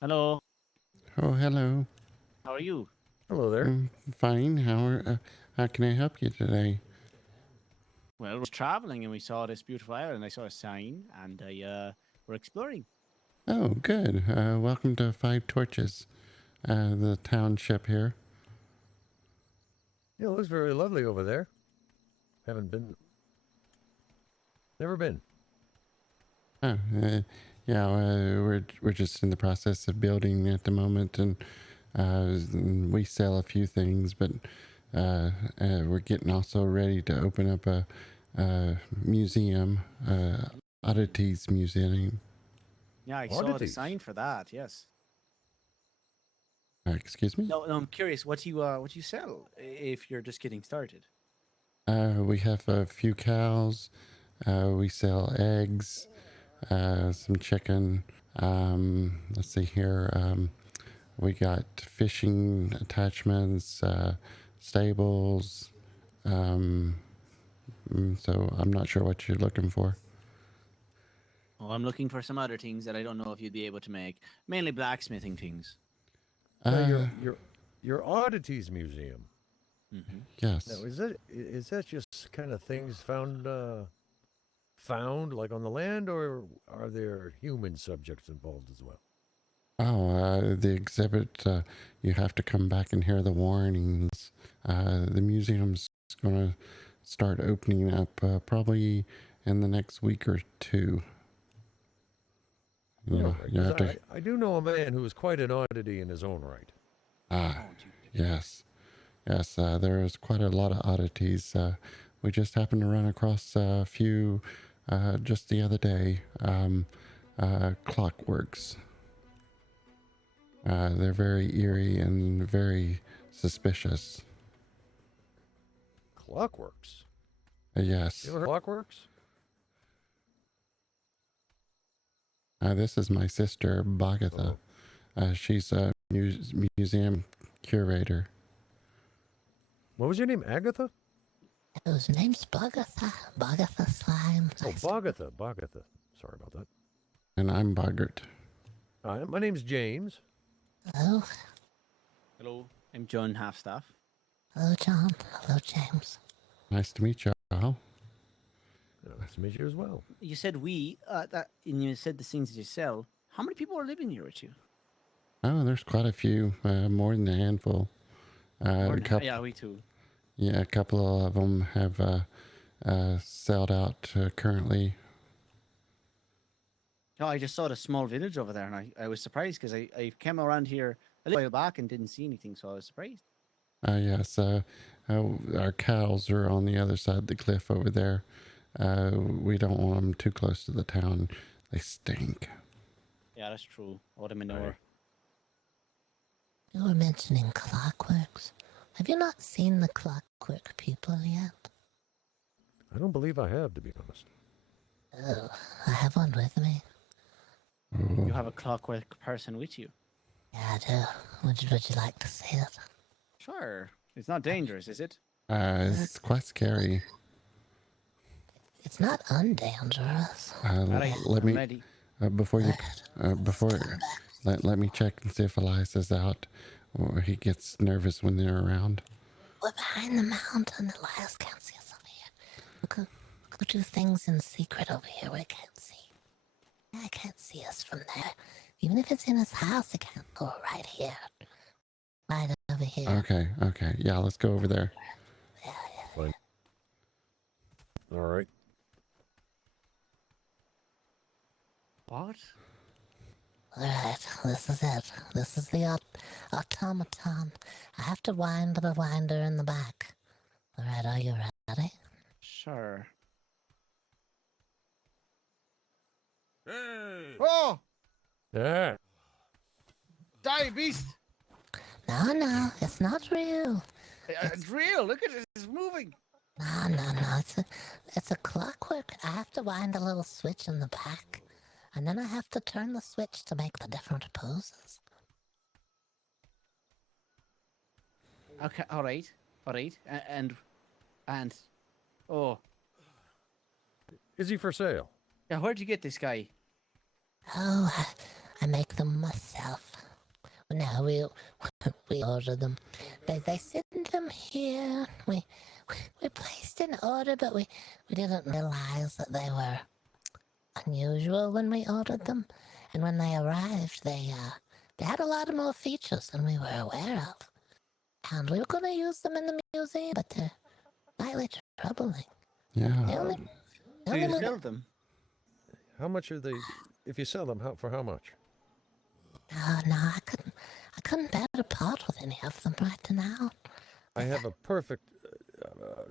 Hello, Oh, hello. how are you? Hello there. Fine. How can I help you today? Well, we're traveling and we saw this beautiful island. I saw a sign and we're exploring. Oh, good. Welcome to Five Torches, the township here. Yeah, it looks very lovely over there. Haven't been, never been. Oh, yeah. We're just in the process of building at the moment, and we sell a few things, but we're getting also ready to open up a museum, oddities museum. Yeah, I saw the Oddities. sign for that. Yes. Excuse me. No, I'm curious. What do you sell if you're just getting started? We have a few cows. We sell eggs, some chicken. Let's see here. We got fishing attachments, stables. Um, so I'm not sure what you're looking for. Oh, I'm looking for some other things that I don't know if you'd be able to make. Mainly blacksmithing things. Now Uh, your oddities museum. Hmm. Now yes. is that just kind of things found like on the land, or are there human subjects involved as well? Oh, the exhibit, you have to come back and hear the warnings. The museum's going to start opening up probably in the next week or two. All You right, you because have to. I do know a man who is quite an oddity in his own right. Ah, Oh, gee. yes. Yes, there is quite a lot of oddities. We just happened to run across a few just the other day. Clockworks. They're very eerie and very suspicious. Clockworks. You Yes. ever heard of Clockworks? This is my sister, Bhagatha. Oh, She's a museum curator. what was your name? Agatha? His name's Bogatha. Bogatha Slime. Oh, Bhagatha. Bhagatha. Sorry about that. And I'm Boggart. My name's James. Hello. Hello, I'm John Halfstaff. Hello, John. Hello, James. Nice to meet you all. Nice to meet you as well. You said and you said the things that you sell. How many people are living here with you? Oh, there's quite a few, more than a handful. More A than couple, yeah, we too. yeah, a couple of them have sold out currently. No, I just saw the small village over there, and I was surprised because I came around here a little while back and didn't see anything, so I was surprised. Yes, our cows are on the other side of the cliff over there. We don't want them too close to the town. They stink. Yeah, that's true. What a Right. manure. You were mentioning clockworks. Have you not seen the clockwork people yet? I don't believe I have, to be honest. Oh, I have one with me. You Oh, have a clockwork person with you. Yeah, I do. Would you like to see it? Sure. It's not dangerous, is it? it's quite scary. It's not undangerous. All right, Let I'm me ready. before you before Stand back. let me check and see if Elias out. Or he gets nervous when they're around. We're behind the mountain. Elias can't see us over here. We'll go do things in secret over here where he can't see. Yeah, I can't see us from there. Even if it's in his house, it can't go right here. Right over here. Okay, yeah, let's go over there. Yeah, Fine. All right. What? Alright, this is it. This is the automaton. I have to wind the winder in the back. Alright, are you ready? Sure. Hey! Oh, Yeah. die beast! No, it's not real. It's real. Look at it. It's moving. No. It's a clockwork. I have to wind a little switch in the back. And then I have to turn the switch to make the different poses. Okay. All right. All right. And oh, Is he for sale? yeah. Where'd you get this guy? Oh, I make them myself. No, we we ordered them. They sent them here. We placed an order, but we didn't realize that they were unusual when we ordered them. And when they arrived, they had a lot of more features than we were aware of. And we were going to use them in the museum, but they're slightly troubling. They Yeah. only, So they only you moved- sell them? How much are they? If you sell them, for how much? No, I couldn't bear to part with any of them right now. I have a perfect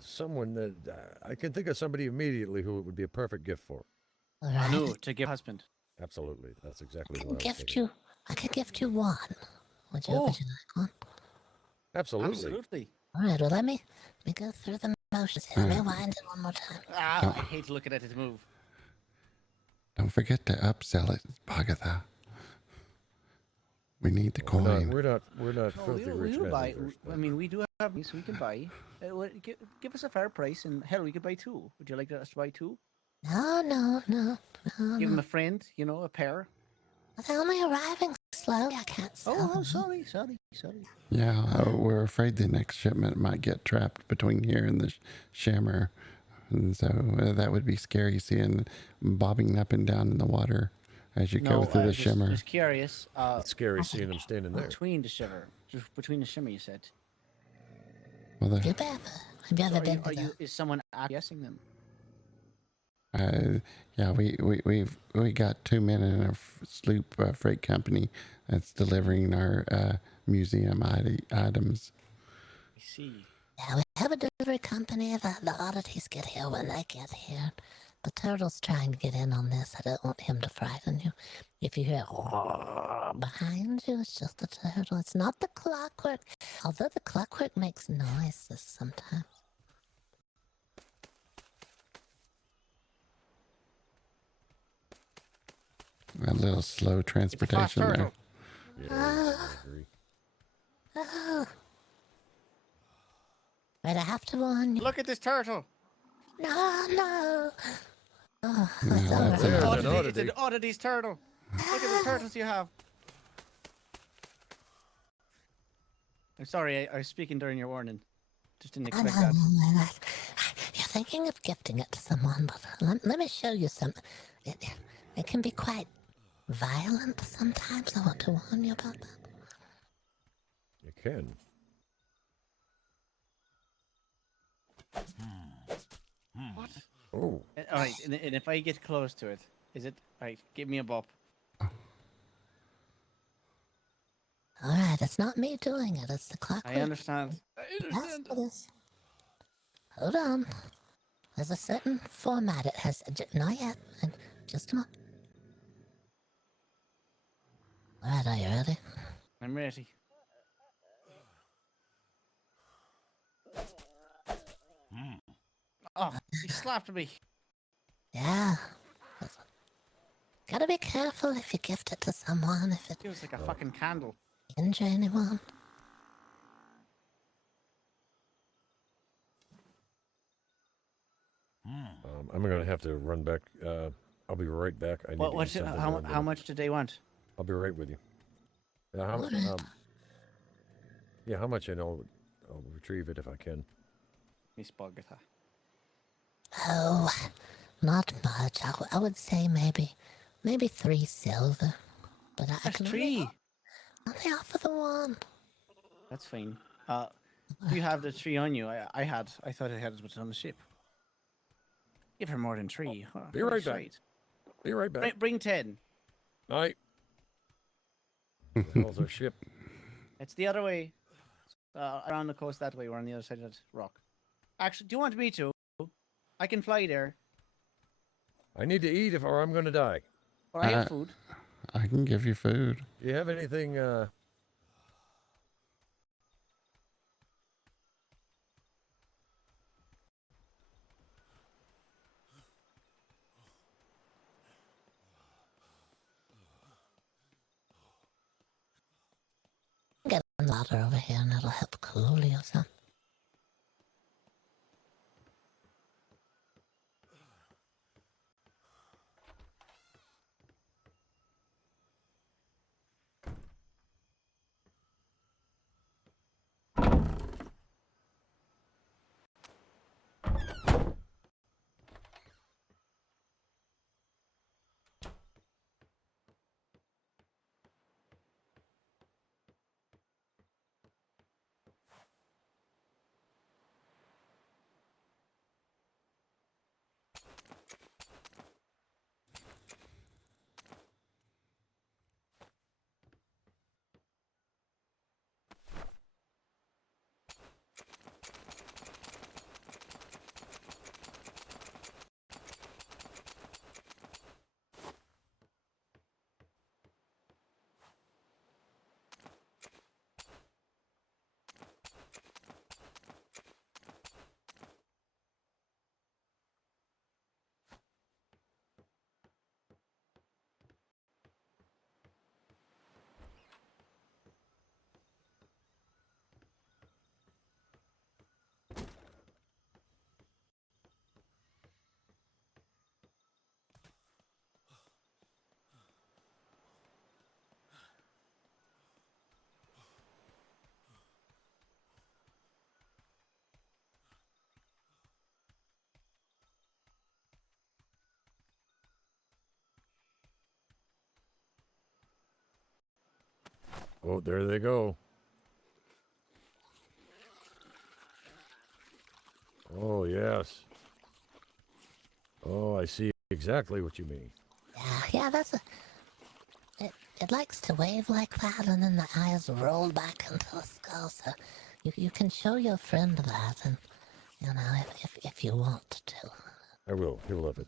someone that I can think of somebody immediately who it would be a perfect gift for. All I right, know, to give husband. Absolutely, that's exactly I what can I was gift thinking. you. I can gift you one. Would you Oh. like one? Absolutely. Absolutely. All right. Well, let me go through the motions here. Let me wind it one more time. Ah, I hate looking at it move. Don't forget to upsell it, Bagatha. We need the coin. We're not No, filthy rich we'll men. buy. either, I mean, we do have money, so we can buy. Give us a fair price, and hell, we could buy two. Would you like us to buy two? No. Give him a friend, a pair. They're only arriving slowly. I can't sell Oh, them. sorry. Yeah, we're afraid the next shipment might get trapped between here and the Shammer. And so that would be scary seeing bobbing up and down in the water as you go through the Shimmer. Just curious. It's scary seeing them standing there. Between the shimmer, just between the shimmer, you said. Well, Have you ever So been to the... is someone guessing them? yeah, we got 2 men in a sloop freight company that's delivering our museum items. I see. Yeah, we have a delivery company. The oddities get here when they get here. The turtle's trying to get in on this. I don't want him to frighten you. If you hear behind you, it's just the turtle. It's not the clockwork. Although the clockwork makes noises sometimes. A little slow It's a fast transportation there. turtle. Yeah, I agree. Oh. Right, I have to warn you. Look at this turtle. No. Oh, No, that's all that's right. There's an It's oddity. an oddities turtle. Look at the turtles you have. I'm sorry, I was speaking during your warning. Just didn't expect that. No. You're thinking of gifting it to someone, but let me show you something. It can be quite violent sometimes. I want to warn you about that. You can. What? Oh, All right, and if I get close to it, is it all right? Give me a bop. All right, it's not me doing it. It's the clockwork. I understand. Ask for this. Hold on. There's a certain format it has. Not yet. Just a moment. All right, are you ready? I'm ready. Oh, he slapped me. Yeah. Gotta be careful if you gift it to someone, if it Feels like a fucking candle. injure anyone. I'm going to have to run back. I'll be right back. I need to get something done, How but much did they want? I'll be right with you. How much I know. I'll retrieve it if I can. Miss Bogatha. Oh, not much. I would say maybe 3 silver. But I That's can three. only offer the one. That's fine. Do you have the three on you? I thought I had it on the ship. Give her more than three. Huh, Be right nice back. rate. Be right back. Bring 10. Night. Where the hell's our ship? It's the other way. Around the coast that way. We're on the other side of that rock. Actually, do you want me to? I can fly there. I need to eat or I'm going to die. But I have food. I can give you food. Do you have anything? Get a ladder over here and it'll help cool you or something. Oh, there they go. Oh, yes. Oh, I see exactly what you mean. Yeah, that's a. It likes to wave like that, and then the eyes roll back into the skull. So you can show your friend that, and you know if you want to. I will. He'll love it.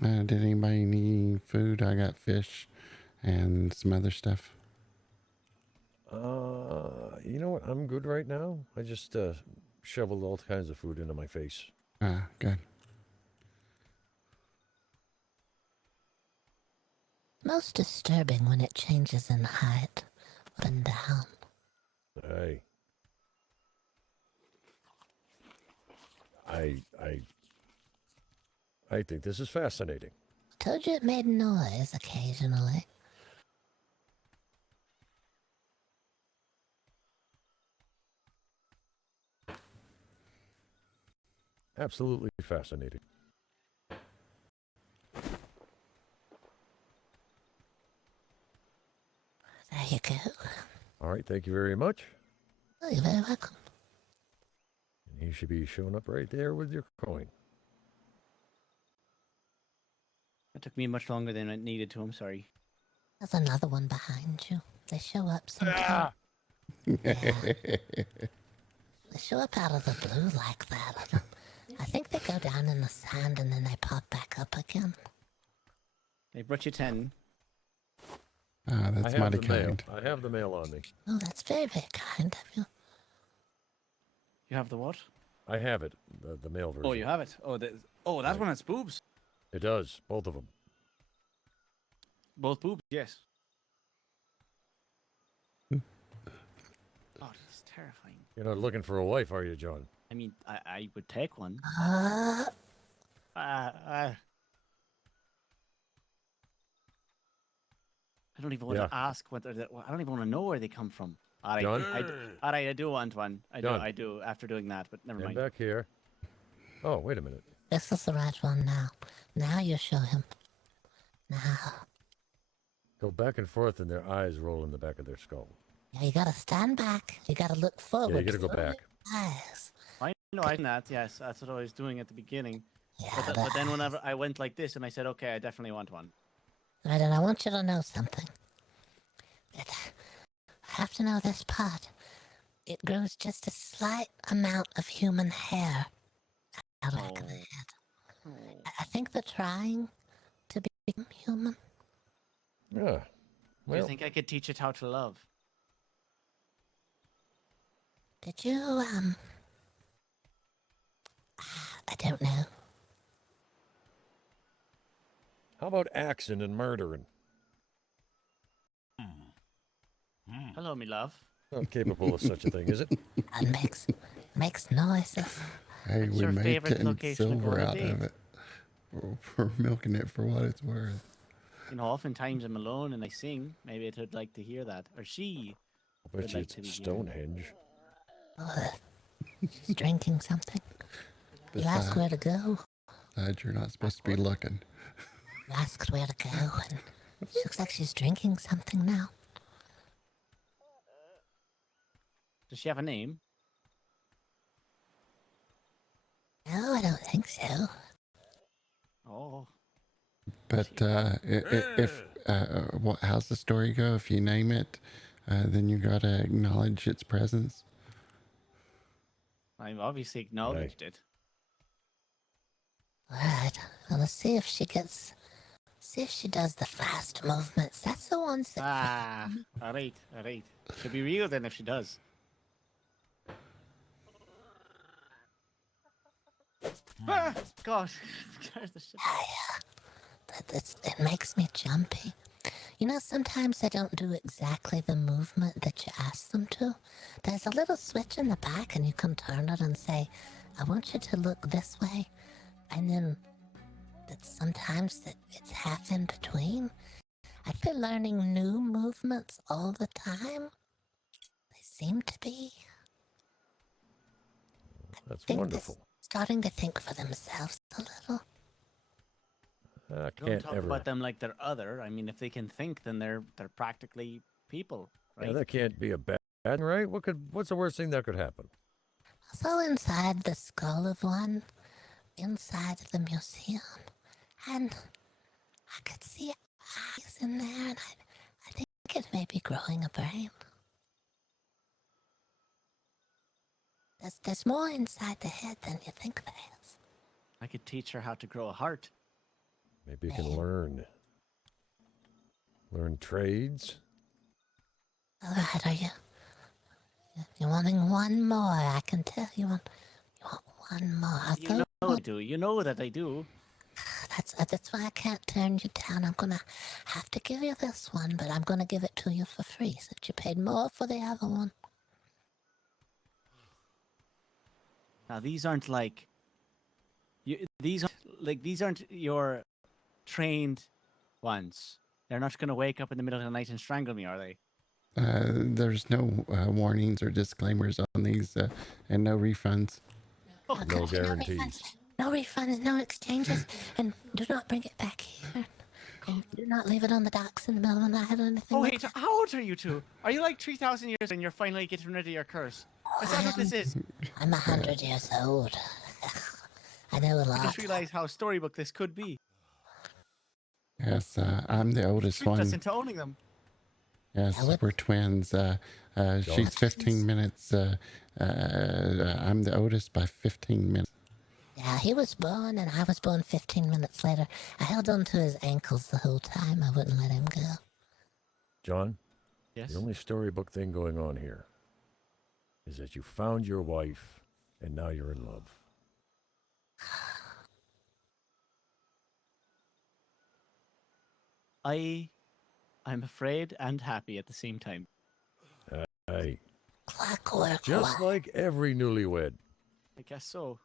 Did anybody need food? I got fish and some other stuff. You know what? I'm good right now. I just shoveled all kinds of food into my face. Ah, good. Most disturbing when it changes in height, up and down. Hey. I think this is fascinating. Told you it made noise occasionally. Absolutely fascinating. There you go. All right, thank you very much. Oh, you're very welcome. And you should be showing up right there with your coin. It took me much longer than it needed to. I'm sorry. There's another one behind you. They show up sometimes. Ah! They show up out of the blue like that. I think they go down in the sand and then they pop back up again. They brought you 10. Ah, I that's have mighty the mail. kind. I have the mail on me. Oh, that's very, very kind of you. You have the what? I have it, the mail version. Oh, you have it. Oh, that Right. one has boobs. It does, both of them. Both boobs, yes. Oh, that's terrifying. You're not looking for a wife, are you, John? I mean, I would take one. Uh, I don't even want Yeah. to ask what they're. I don't even want to know where they come from. All right, John? all right, I do want one. John. I do. After doing that, but never Stand mind. back here. Oh, wait a minute. this is the right one now. Now you show him. Now. Go back and forth and their eyes roll in the back of their skull. Yeah, you gotta stand back. You gotta look forward. Yeah, you gotta go through back. your eyes. I know I done that. Yes, that's what I was doing at the beginning. Yeah, But then whenever I went like this, and I said, okay, I definitely want one. Right, and I want you to know something. I have to know this part. It grows just a slight amount of human hair out of the head. Oh. I think they're trying to become human. Yeah. Do you Well, think I could teach it how to love? Did you, I don't know. how about axing and murdering? Hello, me love. Not capable of such a thing, is it? It makes noises. Hey, What's we your made favorite 10 location to go silver on a out of date? it. We're milking it for what it's worth. You know, oftentimes I'm alone and I sing. Maybe I'd like to hear that. Or she. I bet Would you like it's to be here. Stonehenge. Oh, she's drinking something. You ask where to go. Besides, you're not supposed to be looking. You asked where to go, and she looks like she's drinking something now. Does she have a name? No, I don't think so. Oh. But how's the story go? If you name it, then you gotta acknowledge its presence. I've obviously acknowledged it. Alright, well, let's see if she does the fast movements. That's the ones that... Ah, alright, alright. She'll be real then if she does. Ah, gosh. Scares the shit out of me. It makes me jumpy. You know, sometimes they don't do exactly the movement that you ask them to. There's a little switch in the back and you can turn it and say, I want you to look this way. And then sometimes it's half in between. I've been learning new movements all the time. They seem to be. That's Think wonderful. Starting to think for themselves a little. I Don't can't talk ever. about them like they're other. I mean, if they can think, then they're practically people, right? Yeah, that can't be a bad, right? What's the worst thing that could happen? So inside the skull of one, inside the museum, and I could see eyes in there, and I think it may be growing a brain. There's more inside the head than you think there is. I could teach her how to grow a heart. Maybe you can learn trades. All right, are you? You're wanting one more? I can tell you want one more. You know I do. You know that I do. That's why I can't turn you down. I'm gonna have to give you this one, but I'm gonna give it to you for free since you paid more for the other one. Now these aren't like these aren't your trained ones. They're not going to wake up in the middle of the night and strangle me, are they? There's no warnings or disclaimers on these, and no refunds. No guarantees. No refunds, no exchanges, and do not bring it back here. And do not leave it on the docks in the middle of the night or anything. Oh like wait, that. how old are you two? Are you like 3,000 years and you're finally getting rid of your curse? Is that what this is? I'm 100 years old. I know a I lot. just realized how storybook this could be. Yes, I'm the oldest Tricked us one. into owning them. Yes, Yeah, we're twins. She's 15 minutes. I'm the oldest by 15 minutes. Yeah, he was born, and I was born 15 minutes later. I held on to his ankles the whole time. I wouldn't let him go. John, Yes. the only storybook thing going on here is that you found your wife and now you're in love. I'm afraid and happy at the same time. Hey, Clockwork. just wow. like every newlywed. I guess so.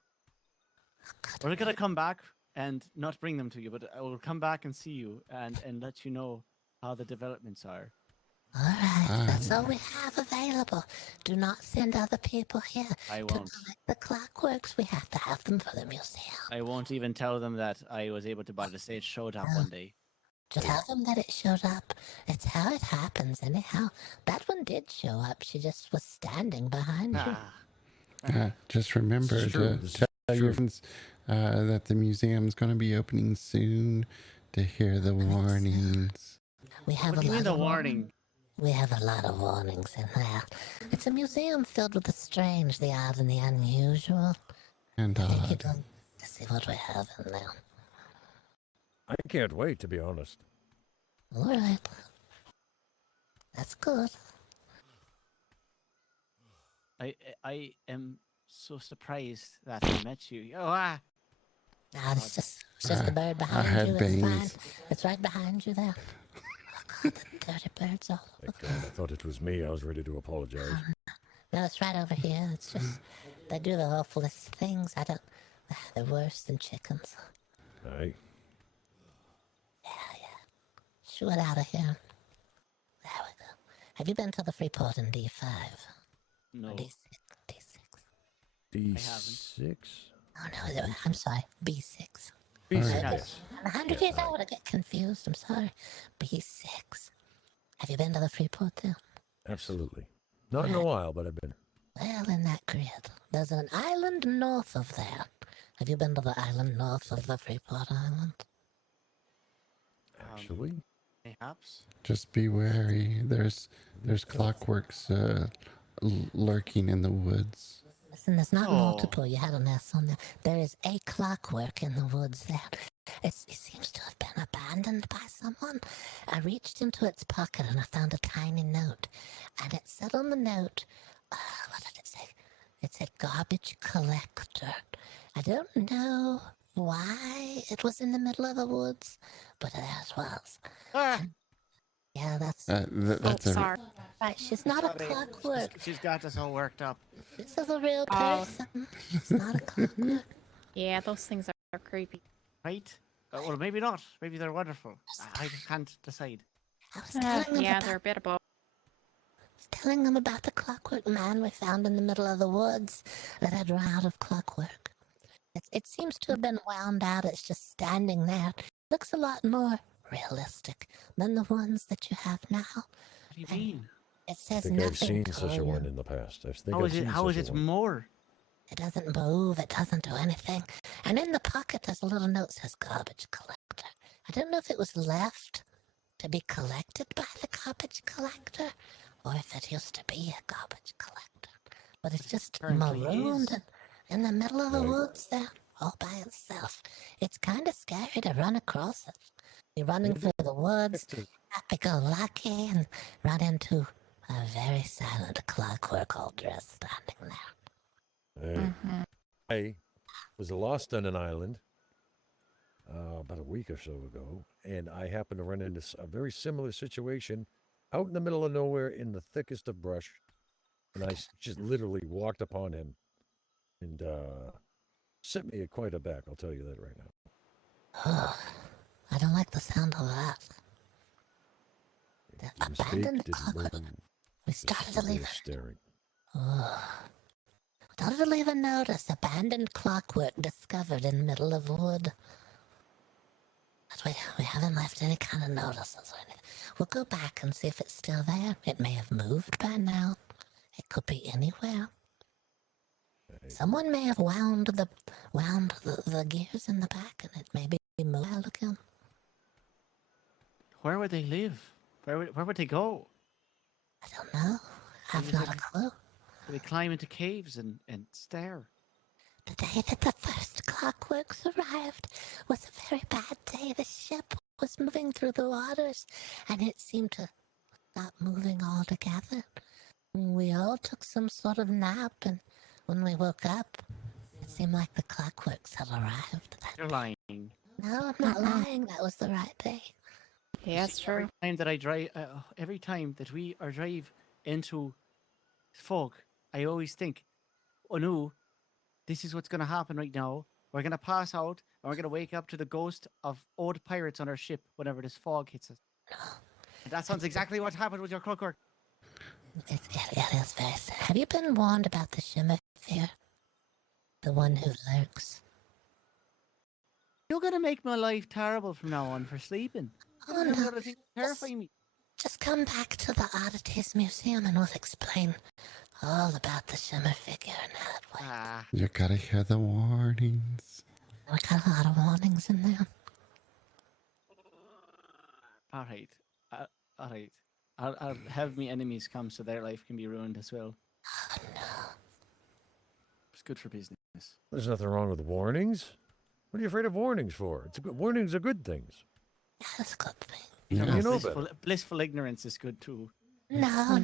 We're gonna come back and not bring them to you, but I will come back and see you and let you know how the developments are. All right, that's all we have available. Do not send other people here. I To won't. collect the clockworks, we have to have them for the museum. I won't even tell them that I was able to buy the stage showed up one day. Just tell them that it showed up. It's how it happens, anyhow. That one did show up. She just was standing behind you. Ah, Just remember This is true. to This is tell your true. friends that the museum's going to be opening soon to hear the warnings. We have what do you mean lot the of warning? We have a lot of warnings in there. It's a museum filled with the strange, the odd, and the unusual. And I think you'd like to see what we have in there. I can't wait, to be honest. All right. That's good. I am so surprised that I met you. Oh, ah! Now it's just the bird behind had you. It's fine. bangs. It's right behind you there. Oh God, the dirty birds all over. Thank God. I thought it was me. I was ready to apologize. No, it's right over here. It's just they do the awfulest things. They're worse than chickens. Hey, Shoo it out of here. There we go. Have you been to the free port in D5? No. Or D6? D6. D6? Oh no, I'm sorry. B6. B6. Yes. I'm 100 years old. I get confused. I'm sorry. B6. Have you been to the free port there? Absolutely. Not in a while, but I've been. Well, in that grid, there's an island north of there. Have you been to the island north of the Freeport Island? Actually, Perhaps. Just be wary. There's clockworks lurking in the woods. Listen, there's not Oh. multiple. You had an S on there. There is a clockwork in the woods there. It seems to have been abandoned by someone. I reached into its pocket and I found a tiny note. And it said on the note, what did it say? It said garbage collector. I don't know why it was in the middle of the woods, but there it was. Ah! Yeah, that's That's a sorry. right. She's not a Sorry. clockwork. She's got us all worked up. This is a real Oh. person. She's not a clockwork. Yeah, those things are creepy. Right? Or maybe not. Maybe they're wonderful. I just can't decide. I was telling them Yeah, about they're a bit of both. telling them about the clockwork man we found in the middle of the woods that had run out of clockwork. It seems to have been wound out. It's just standing there. Looks a lot more realistic than the ones that you have now. What do you And mean? it I says think nothing I've seen to such a you. one in the past. I think How I've is it? seen How is such it a one. more? It doesn't move. It doesn't do anything. And in the pocket, there's a little note that says garbage collector. I don't know if it was left to be collected by the garbage collector or if it used to be a garbage collector. But it's just currently marooned is. in the middle of the Right. woods there, all by itself. It's kind of scary to run across it. You're running Maybe through the woods, to- happy-go-lucky, and run into a very silent clockwork all dressed standing there. Hey, Mhm. I was lost on an island about a week or so ago, and I happened to run into a very similar situation out in the middle of nowhere in the thickest of brush, and I just literally walked upon him and sent me quite a back. I'll tell you that right now. I don't like the sound of that. The Didn't speak, abandoned didn't clockwork. move, We just started to stood there leave. staring. Started to leave a notice. Abandoned clockwork discovered in middle of wood. But we haven't left any kind of notices or anything. We'll go back and see if it's still there. It may have moved by now. It could be anywhere. Someone may have wound the gears in the back, and it may be moved again. Where would they live? Where would they go? I don't know. I've Is not it- a clue. Would they climb into caves and stare? The day that the first clockworks arrived was a very bad day. The ship was moving through the waters, and it seemed to stop moving altogether. We all took some sort of nap, and when we woke up, it seemed like the clockworks had arrived. You're lying. No, I'm not lying. That was the right day. Yeah, it's true. Time that I drive, every time that we or drive into fog, I always think, oh no, this is what's going to happen right now. We're going to pass out and we're going to wake up to the ghost of old pirates on our ship whenever this fog hits us. And that sounds exactly what happened with your clockwork. It is very sad. Have you been warned about the shimmer fear? The one who lurks. You're going to make my life terrible from now on for sleeping. Oh Every no, other thing terrify me. just come back to the Oddities Museum and we'll explain all about the shimmer figure and how it works. Ah, You gotta hear the warnings. We got a lot of warnings in there. all right. All right. I'll have me enemies come so their life can be ruined as well. Oh no. It's good for business. There's nothing wrong with warnings. What are you afraid of warnings for? Warnings are good things. Yeah, that's a good thing. Yeah. You know blissful ignorance is good too. No.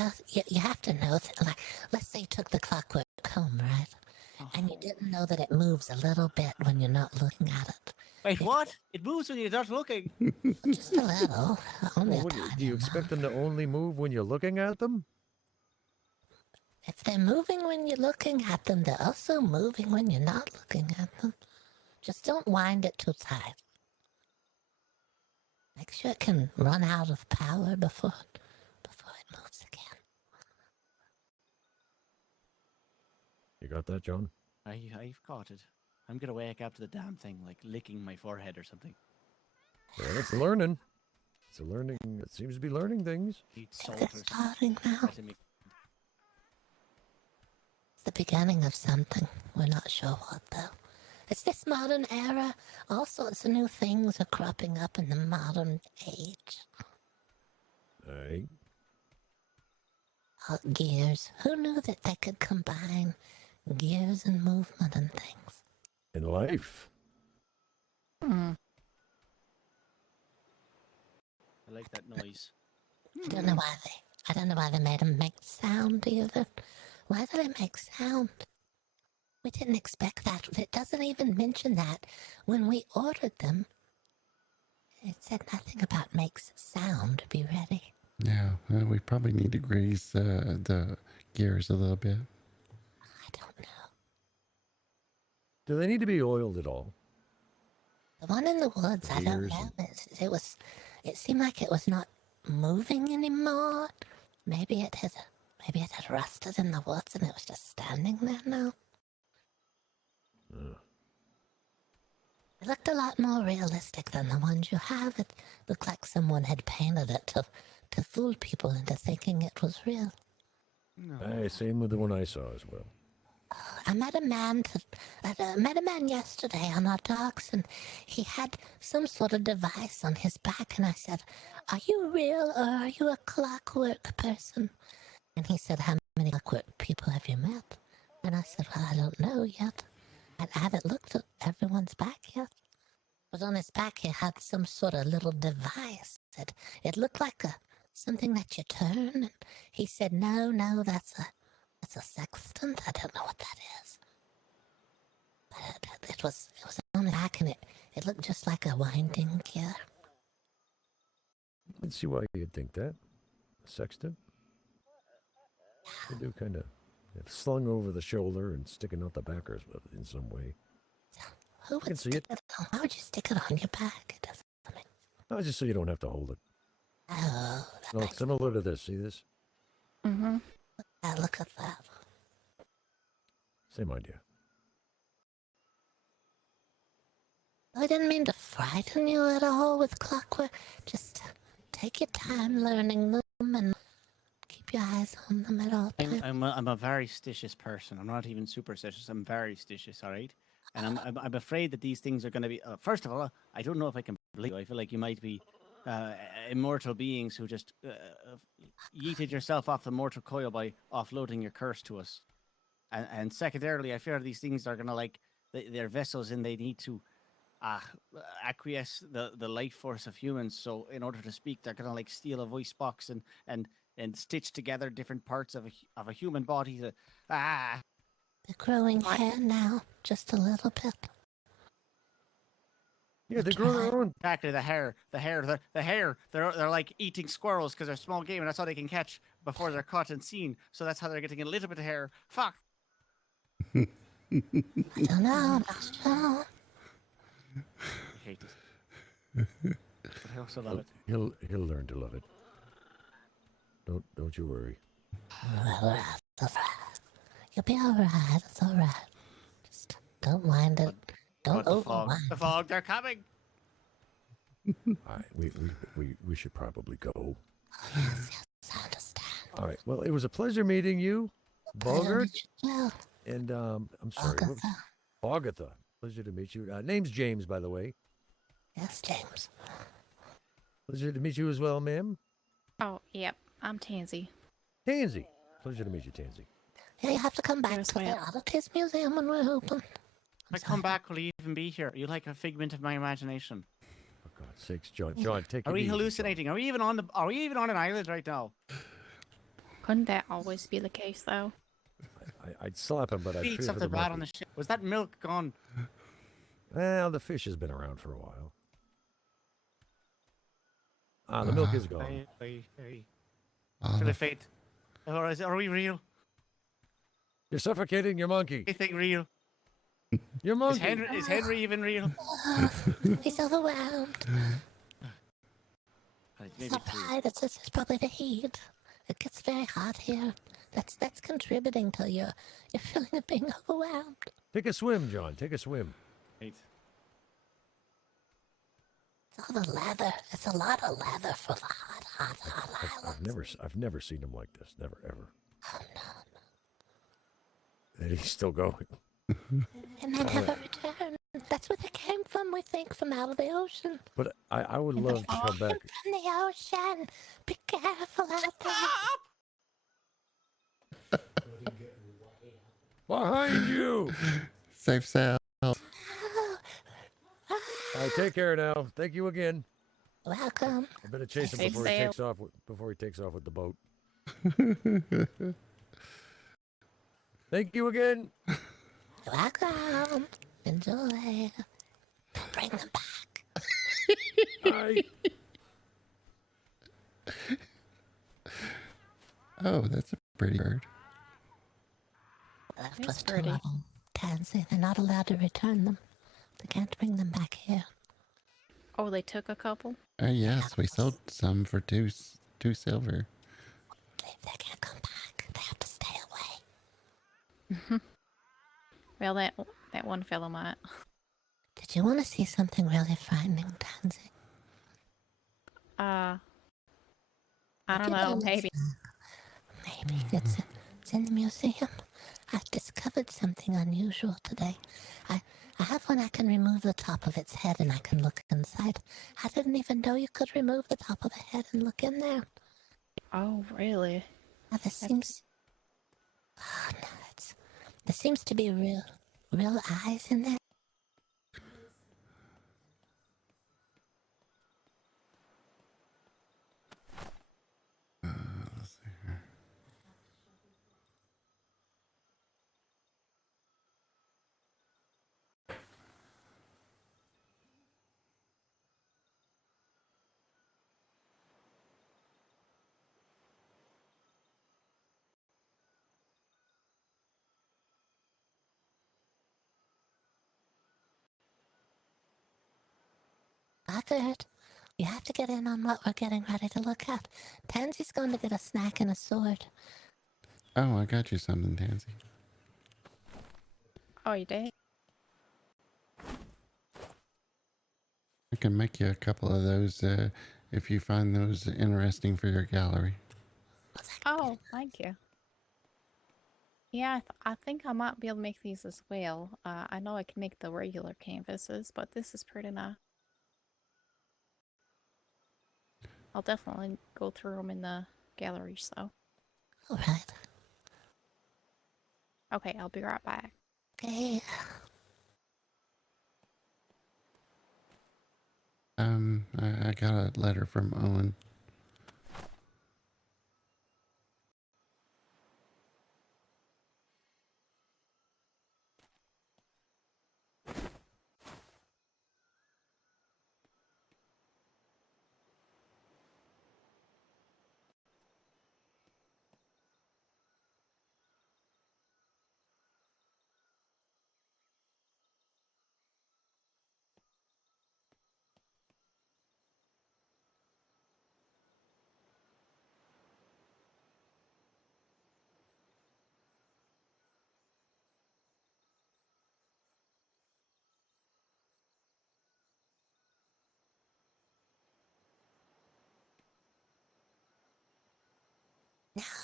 Well, you have to know that, like, let's say you took the clockwork home, right? And you didn't know that it moves a little bit when you're not looking at it. Wait, what? It moves when you're not looking. Just a little. Only Well, a tiny do you amount. expect them to only move when you're looking at them? If they're moving when you're looking at them, they're also moving when you're not looking at them. Just don't wind it too tight. Make sure it can run out of power before it moves again. You got that, John? I've caught it. I'm gonna wake up to the damn thing, like licking my forehead or something. Well, it's learning. It's a learning. It seems to be learning things. Eat I salt think or it's something. starting now. Vitamin- It's the beginning of something. We're not sure what, though. It's this modern era. All sorts of new things are cropping up in the modern age. Hey, Gears. Who knew that they could combine gears and movement and things? in life. Hmm. I like that noise. I don't know why they made them make sound either. Why do they make sound? We didn't expect that. It doesn't even mention that when we ordered them. It said nothing about makes sound. Be ready. Yeah, we probably need to grease the gears a little bit. I don't know. Do they need to be oiled at all? The one in the woods, I don't Gears know. and- It seemed like it was not moving anymore. Maybe it had rusted in the woods and it was just standing there now. It looked a lot more realistic than the ones you have. It looked like someone had painted it to fool people into thinking it was real. No. Same with the one I saw as well. I met a man yesterday on our docks, and he had some sort of device on his back. And I said, "Are you real, or are you a clockwork person?" And he said, "How many clockwork people have you met?" And I said, "Well, I don't know yet. I haven't looked at everyone's back yet." But on his back, he had some sort of little device. It looked like something that you turn. And he said, "No, that's a sextant. I don't know what that is." But it was on his back, and it looked just like a winding gear. I can see why you'd think that. A sextant? They do kind of slung over the shoulder and sticking out the backers in some way. Who can would see stick it. it on? Why would you stick it on your back? It doesn't make Oh, just so you don't have to hold it. Oh, that No, makes it's similar to this. See this? Mm-hmm. look at that. Same idea. I didn't mean to frighten you at all with Clockwork. Just take your time learning them and keep your eyes on them at all times. I'm a very stitious person. I'm not even superstitious. I'm very stitious, all right? And I'm afraid that these things are going to be... first of all, I don't know if I can believe you. I feel like you might be immortal beings who just yeeted yourself off the mortal coil by offloading your curse to us. And secondarily, I fear these things are going to, like, they're vessels and they need to acquiesce the life force of humans. So in order to speak, they're going to, like, steal a voice box and stitch together different parts of a human body to... They're growing hair now, just a little bit. Yeah, they grow their own. Exactly, the hair. They're like eating squirrels because they're small game, and that's all they can catch before they're caught and seen. So that's how they're getting a little bit of hair. Fuck. I don't know, I'm not sure. I hate it. But I also love it. He'll learn to love it. Don't you worry. Alright, it's alright. You'll be alright, it's alright. Just don't mind it. Don't But overmind the fog, they're coming. All right, we should probably go. Oh, yes, I understand. All right. Well, it was a pleasure meeting you, Bogart, Well, and I'm sorry, Agatha. Agatha. Pleasure to meet you. Name's James, by the way. Yes, James. Pleasure to meet you as well, ma'am. Oh, yep. I'm Tansy. Tansy. Pleasure to meet you, Tansy. Yeah, you have to come back Yes, to the ma'am. Oddities Museum when we're open. If I come back, will you even be here? You're like a figment of my imagination. For God's sakes, John, take it Are we easy, John. hallucinating? Are we even on an island right now? Couldn't that always be the case, though? I'd slap him, but I'd Beats fear up for the the rat on monkey. the ship. Was that milk gone? Well, the fish has been around for a while. The milk is gone. Feel of fate. Or are we real? You're suffocating your monkey. Anything real? Your Is monkey. Henry even real? He's overwhelmed. Right, It's maybe three. alright, it's probably the heat. It gets very hot here. That's contributing to your feeling of being overwhelmed. Take a swim, John. Take a swim. Right. It's all the leather. It's a lot of leather for the hot island. I've never seen him like this. Never ever. Oh no. And he's still going. And they never return. That's where they came from, we think, from out of the ocean. But I would love to come back. From the ocean. Be careful out there. Behind you. Safe sail. All right, take care now. Thank you again. Welcome. I better chase him Safe before he sail. takes off. Before he takes off with the boat. Thank you again. Welcome. Enjoy. Bring them back. Bye. Oh, that's a pretty bird. Left It's with two pretty. of them. Tansy, they're not allowed to return them. They can't bring them back here. Oh, they took a couple? Yes, we sold some for two silver. They can't come back. They have to stay away. Well, that that one fellow might. Did you want to see something really frightening, Tansy? I Look don't at know, it. maybe. Maybe it's in the museum. I've discovered something unusual today. I have one I can remove the top of its head and I can look inside. I didn't even know you could remove the top of the head and look in there. Oh, really? Now, this seems. Oh no, there seems to be real eyes in there. Let's see here. Blackbird, you have to get in on what we're getting ready to look at. Tansy's going to get a snack and a sword. Oh, I got you something, Tansy. Oh, you did? I can make you a couple of those if you find those interesting for your gallery. Oh, thank you. Yeah, I think I might be able to make these as well. I know I can make the regular canvases, but this is pretty nice. I'll definitely go through them in the gallery, so. All right. Okay, I'll be right back. Okay. I got a letter from Owen.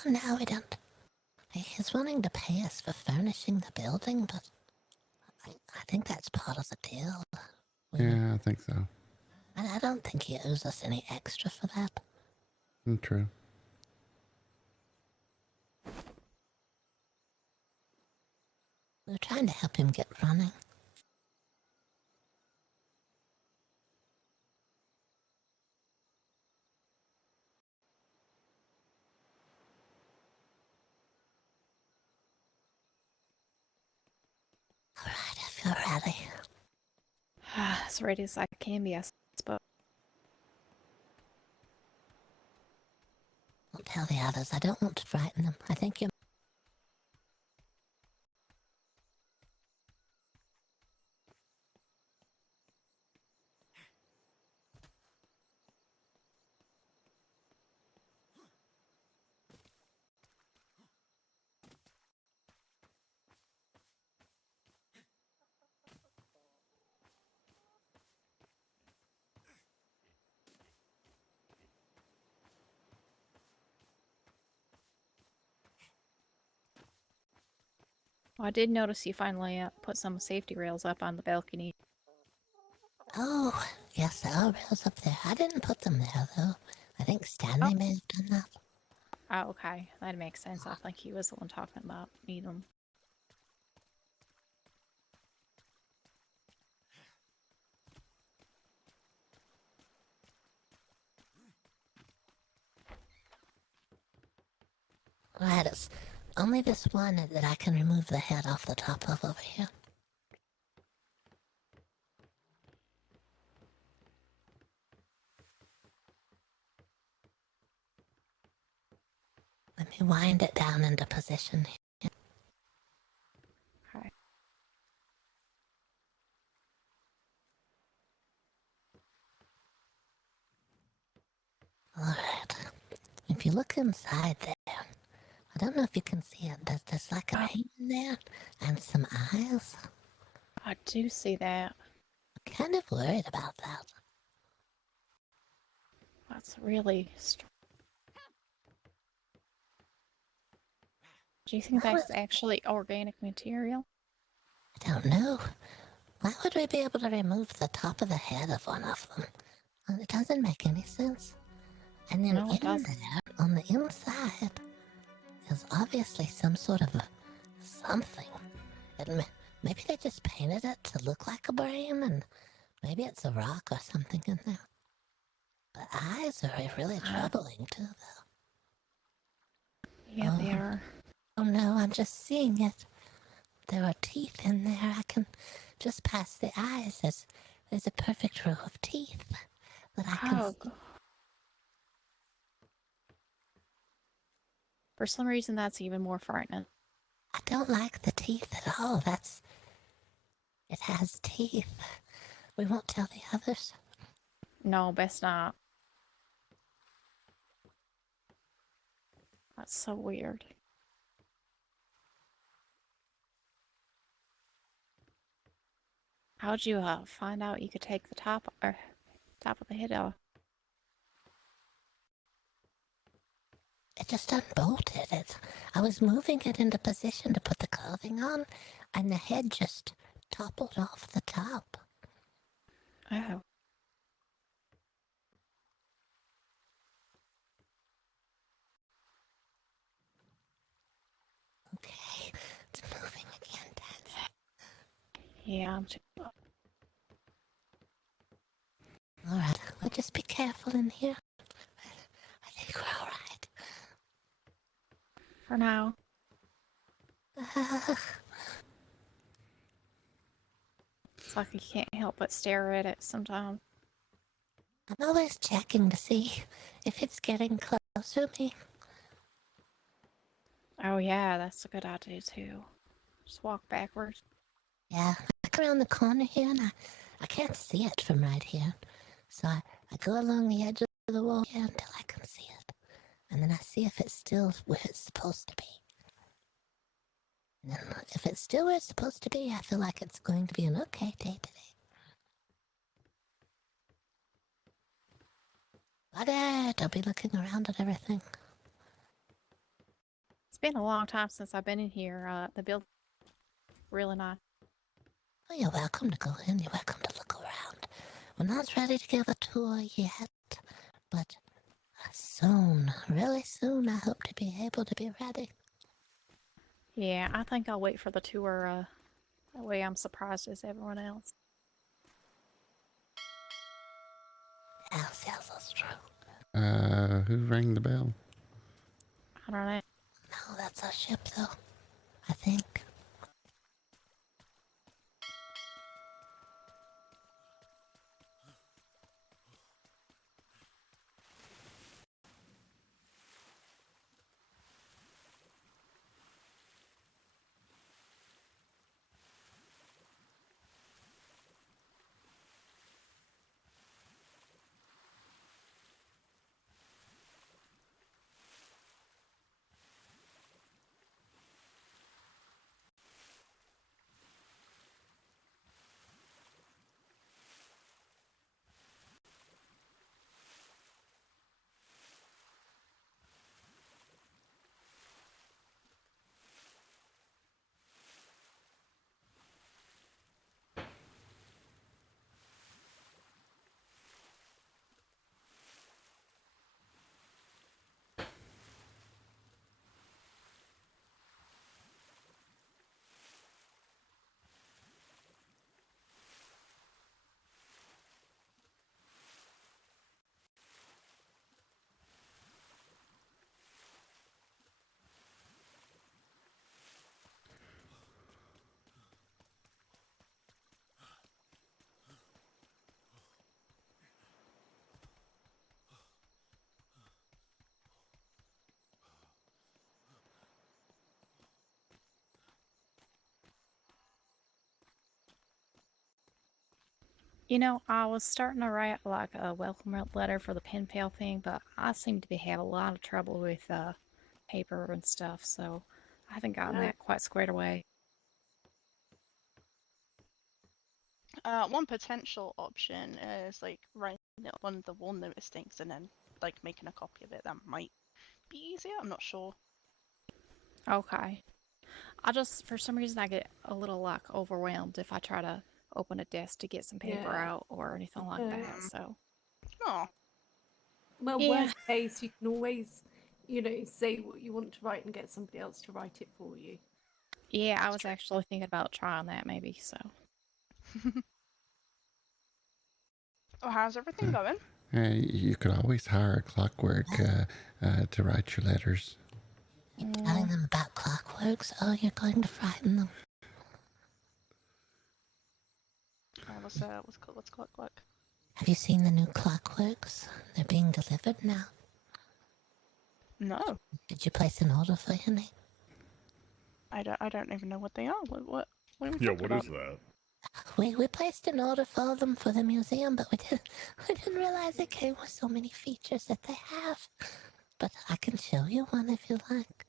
No, we don't. He's wanting to pay us for furnishing the building, but I think that's part of the deal. Yeah, I think so. I don't think he owes us any extra for that. True. We're trying to help him get running. All right, I feel ready. As ready as I can be, I suppose. Don't tell the others. I don't want to frighten them. I think you. Well, I did notice you finally put some safety rails up on the balcony. Oh, yes, there are rails up there. I didn't put them there, though. I think Stanley may have done that. Oh, okay. That makes sense. I think he was the one talking about needing them. Right, it's only this one that I can remove the head off the top of over here. Let me wind it down into position here. Okay. Alright. If you look inside there, I don't know if you can see it. There's like a paint in there and some eyes. I do see that. I'm kind of worried about that. That's really Do you think Why that's actually organic material? I don't know. Why would we be able to remove the top of the head of one of them? Well, it doesn't make any sense. And then No, it in doesn't. there, on the inside, is obviously some sort of something. Maybe they just painted it to look like a brain, and maybe it's a rock or something in there. But eyes are really troubling too, though. Yeah, they are. Oh no, I'm just seeing it. There are teeth in there. I can just past the eyes. There's a perfect row of teeth that I can Oh. see. For some reason, that's even more frightening. I don't like the teeth at all. It has teeth. We won't tell the others. No, best not. That's so weird. How'd you find out you could take the top of the head off? It just unbolted it. I was moving it into position to put the clothing on, and the head just toppled off the top. Oh. Okay, it's moving again, Dad. Yeah, I'm too. All right, we'll just be careful in here. I think we're all right. For now. It's like you can't help but stare at it sometimes. I'm always checking to see if it's getting close to me. Oh yeah, that's a good idea too. Just walk backwards. Yeah, I come around the corner here, and I can't see it from right here. So I go along the edge of the wall here until I can see it. And then I see if it's still where it's supposed to be. And then if it's still where it's supposed to be, I feel like it's going to be an okay day today. But I'll be looking around at everything. It's been a long time since I've been in here. The build really nice. Oh, you're welcome to go in. You're welcome to look around. We're not ready to give a tour yet, but soon, really soon, I hope to be able to be ready. Yeah, I think I'll wait for the tour. That way I'm surprised as everyone else. Yes, that's true. Who rang the bell? I don't know. No, that's our ship, though. I think. You know, I was starting to write like a welcome letter for the pen pal thing, but I seem to be having a lot of trouble with paper and stuff, so I haven't gotten that quite squared away. One potential option is like writing it on the wall notice things and then like making a copy of it. That might be easier. I'm not sure. Okay. I just, for some reason, I get a little like overwhelmed if I try to open a desk to get some paper Yeah. out or anything like that. So, Oh, Well, Yeah. worst case, you can always, say what you want to write and get somebody else to write it for you. yeah, I was actually thinking about trying that maybe. So, oh, how's everything going? You could always hire a Clockwork to write your letters. You're telling them about Clockworks? Oh, you're going to frighten them. What's Clockwork? Have you seen the new Clockworks? They're being delivered now. No, Did you place an order for any? I don't even know what they are. What are we Yeah, talking what about? is that? We placed an order for them for the museum, but we didn't realize it came with so many features that they have. But I can show you one if you like.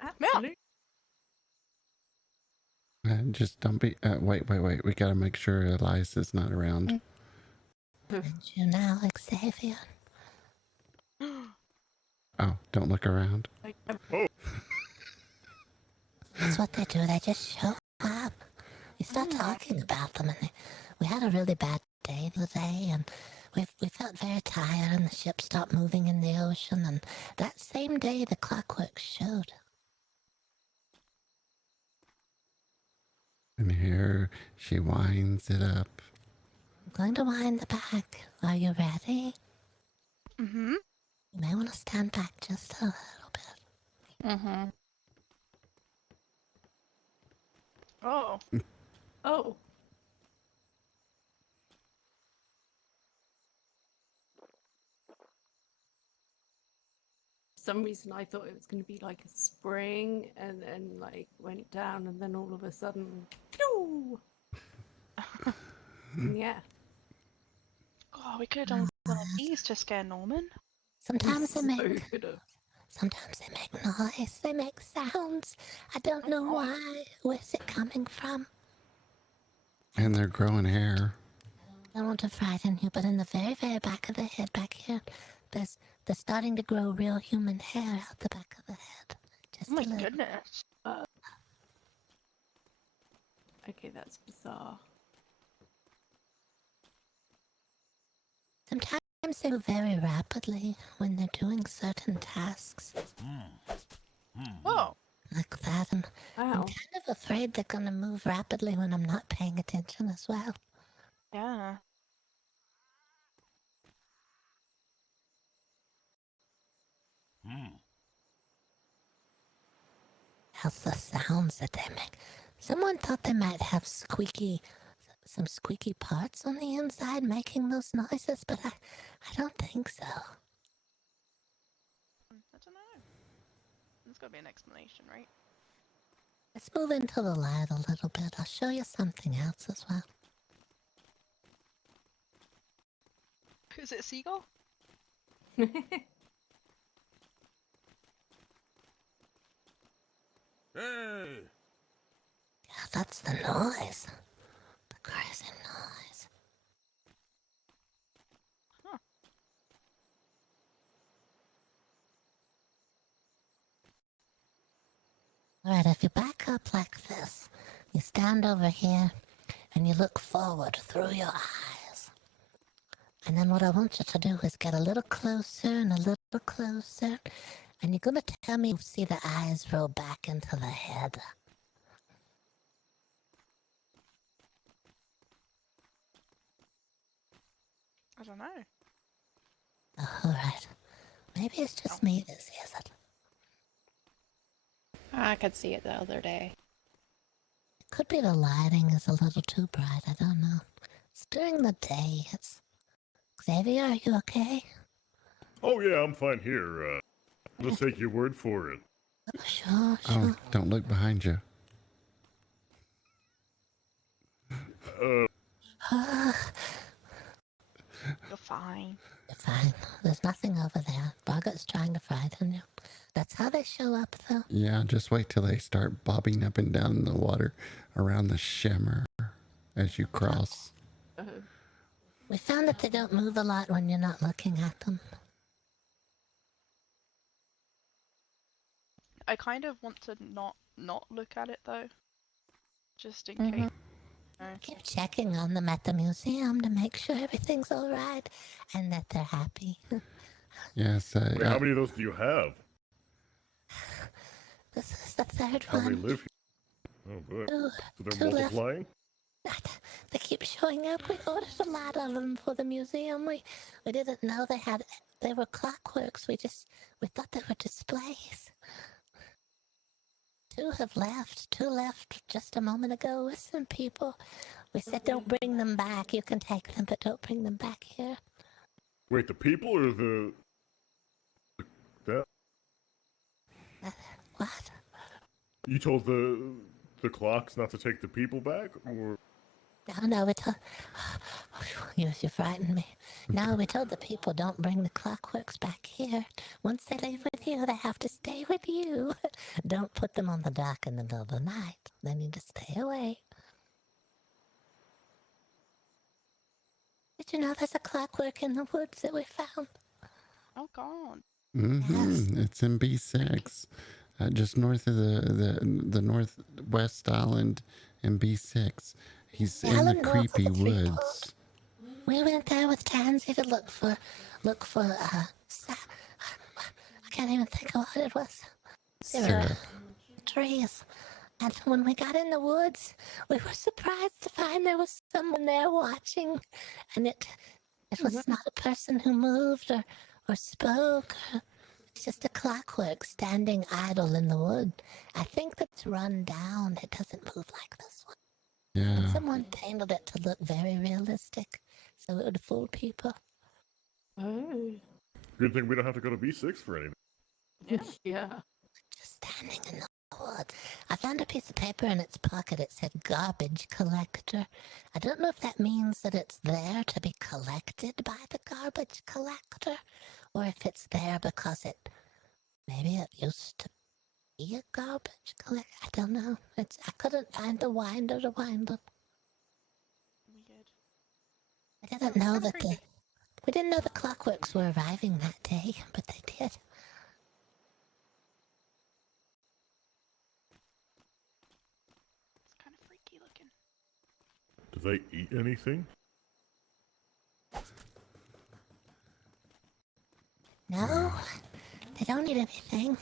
Absolutely. Just don't be. Wait. We gotta make sure Eliza's not around. And you now, Xavier. Oh, don't look around. That's what they do. They just show up. You start talking about them, and we had a really bad day the other day, and we felt very tired, and the ship stopped moving in the ocean. And that same day, the Clockworks showed. And here she winds it up. I'm going to wind the back. Are you ready? Mm-hmm. You may want to stand back just a little bit. mm-hmm. Oh, Oh. For some reason, I thought it was going to be like a spring and then like went down and then all of a sudden, pew! Yeah. God, we could have done one of these to scare Norman. Sometimes they So make could've. noise. They make sounds. I don't know why. Where's it coming from? And they're growing hair. I don't want to frighten you, but in the very, very back of the head back here, they're starting to grow real human hair out the back of the head. Just Oh my a little. goodness. Okay, that's bizarre. Sometimes they move very rapidly when they're doing certain tasks Whoa. like that, and I'm Wow. kind of afraid they're going to move rapidly when I'm not paying attention as well. Yeah. How's the sounds that they make? Someone thought they might have some squeaky parts on the inside making those noises, but I don't think so. I don't know. There's got to be an explanation, right? Let's move into the light a little bit. I'll show you something else as well. Is it a seagull? Hey! Yeah, that's the noise. The crazy noise. Huh. Alright, if you back up like this, you stand over here and you look forward through your eyes. And then what I want you to do is get a little closer and a little closer. And you're gonna tell me you see the eyes roll back into the head. I don't know. Alright. Maybe it's just me that sees it. I could see it the other day. It could be the lighting is a little too bright, I don't know. It's during the day. Xavier, are you okay? Oh yeah, I'm fine here. I'll just take your word for it. Oh, sure. Oh, don't look behind you. You're fine. You're fine. There's nothing over there. Boggart's trying to frighten you. That's how they show up, though. Yeah, just wait till they start bobbing up and down in the water around the shimmer. as you cross. We found that they don't move a lot when you're not looking at them. I kind of want to not look at it though, just in Mhm. case. Keep checking on them at the museum to make sure everything's all right and that they're happy. Yes. Wait, how many of those do you have? This is the third How many one. live here? Oh, boy. Two, So they're two left. multiplying? They keep showing up. We ordered a lot of them for the museum. We didn't know they were clockworks. We thought they were displays. Two have left. Two left just a moment ago with some people. We said don't bring them back. You can take them, but don't bring them back here. Wait, the people or that? What? You told the clocks not to take the people back, or No, we told... You frightened me. No, we told the people don't bring the clockworks back here. Once they leave with you, they have to stay with you. Don't put them on the dock in the middle of the night. They need to stay away. Did you know there's a clockwork in the woods that we found? Oh god. It's in B6, just north of the northwest island in B6. He's in the Island north of creepy the three woods. We went there with Tansy to look for I can't even think of what it was. Syrup. Trees. And when we got in the woods, we were surprised to find there was someone there watching. And it was not a person who moved or spoke. It's just a clockwork standing idle in the wood. I think that's run down. It doesn't move like this one. And Yeah. someone painted it to look very realistic, so it would fool people. Oh. good thing we don't have to go to B6 for anything. Yeah. Just standing in the woods. I found a piece of paper in its pocket. It said garbage collector. I don't know if that means that it's there to be collected by the garbage collector, or if it's there because maybe it used to be a garbage collector. I don't know. I couldn't find the winder to wind up. Weird. I didn't know that we didn't know the Clockworks were arriving that day, but they did. It's kind of freaky looking. Do they eat anything? No, they don't eat anything.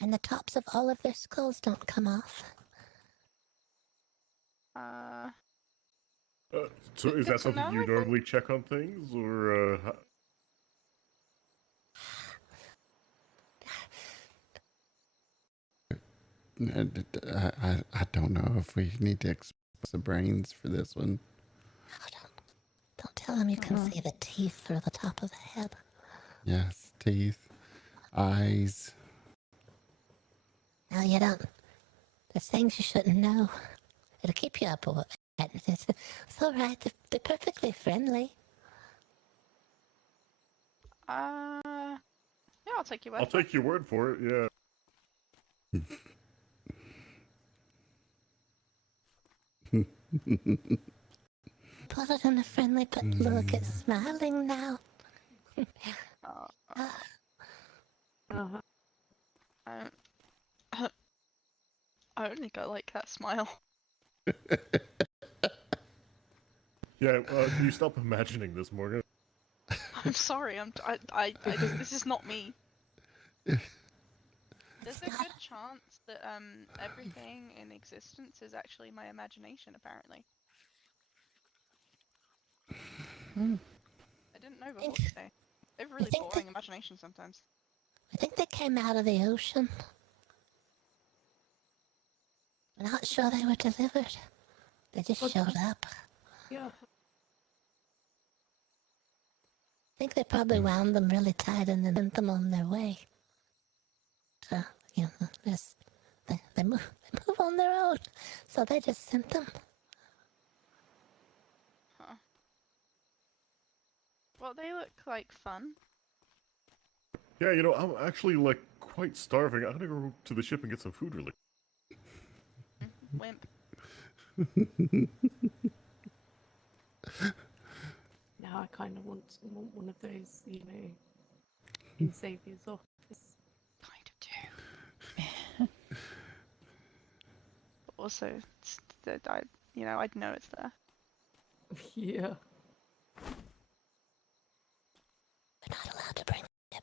And the tops of all of their skulls don't come off. So is Good that to something know, you I think. normally check on things, or I don't know if we need to expose the brains for this one. Don't tell them you can see the teeth through the top of the head. Yes, teeth, eyes. No, you don't. There's things you shouldn't know. It'll keep you up at night. It's all right. They're perfectly friendly. Yeah, I'll take your word. I'll take your word for it. Yeah. Put it in a friendly, but look, it's smiling now. Uh-huh. I only got like that smile. Yeah. Can you stop imagining this, Morgan? I'm sorry. This is not me. There's a good chance that everything in existence is actually my imagination. Apparently. I didn't know before today. They have really think boring imagination sometimes. I think they came out of the ocean. We're not sure they were delivered. They just showed up. Yeah. I think they probably wound them really tight and then sent them on their way. So, they move on their own. So they just sent them. Huh. Well, they look like fun. Yeah. I'm actually quite starving. I'm gonna go to the ship and get some food really. Wimp. Now I kind of want one of those, you know, in Saviour's office. Kind of do. But also, I'd know it's there. Yeah. We're not allowed to bring it.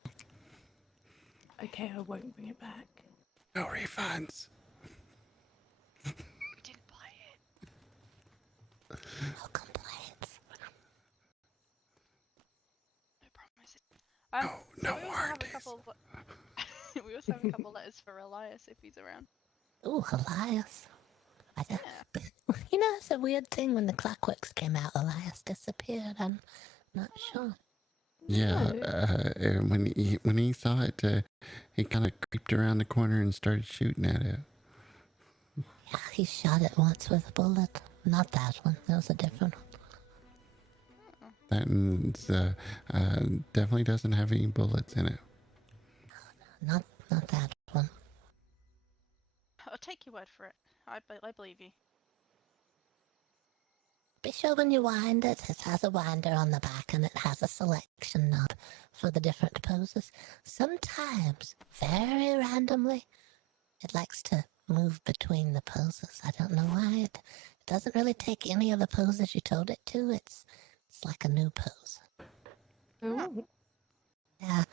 Okay, I won't bring it back. No refunds. We didn't buy it. No complaints. No promises. No we also have a warranties. couple of, we also have a couple letters for Elias if he's around. Ooh, Elias. Yeah. You know, it's a weird thing when the Clockworks came out, Elias disappeared. I'm not sure. Yeah, No. and when he saw it, he kind of creeped around the corner and started shooting at it. Yeah, he shot it once with a bullet. Not that one. That was a different one. That one's, definitely doesn't have any bullets in it. Not that one. I'll take your word for it. I believe you. Be sure when you wind it, it has a winder on the back and it has a selection knob for the different poses. Sometimes, very randomly, it likes to move between the poses. I don't know why. It doesn't really take any of the poses you told it to. It's like a new pose. Oh, Yeah,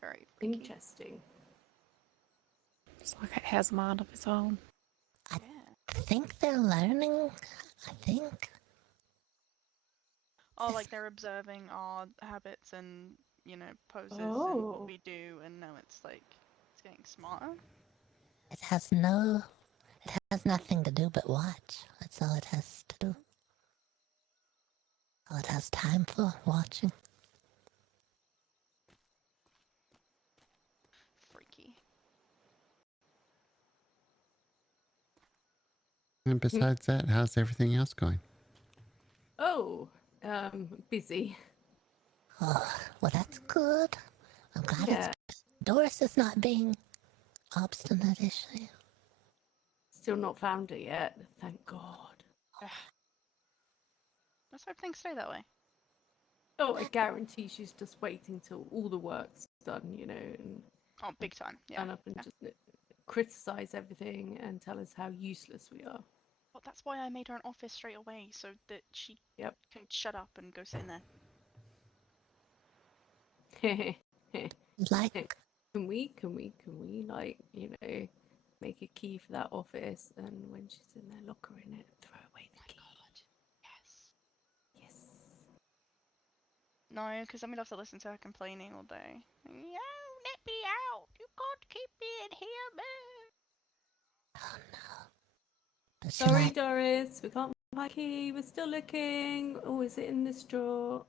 Very freaky. interesting. It's like it has a mind of its own. Yeah. I think they're learning. I think. Oh, like they're observing our habits and, poses and Oh. what we do, and now it's getting smarter. It has nothing to do but watch. That's all it has to do. All it has time for, watching. Freaky. And besides that, how's everything else going? Oh, busy. Oh, well, that's good. I'm glad Yeah, Doris is not being obstinate, is she? still not found it yet. Thank God. Let's hope things stay that way. Oh, I guarantee she's just waiting till all the work's done, you know, and Oh, big time. Yeah. stand up and just criticize everything and tell us how useless we are. Well, that's why I made her an office straight away, so that she Yep. can shut up and go sit in there. Like, Can we, like, you know, make a key for that office, and when she's in there, lock her in it, throw away the key. Yes. Yes. No, because I'm gonna have to listen to her complaining all day. Yeah, let me out. You can't keep me in here, man. oh no. Does she Sorry, like, Doris, we can't find my key. We're still looking. Oh, is it in this drawer?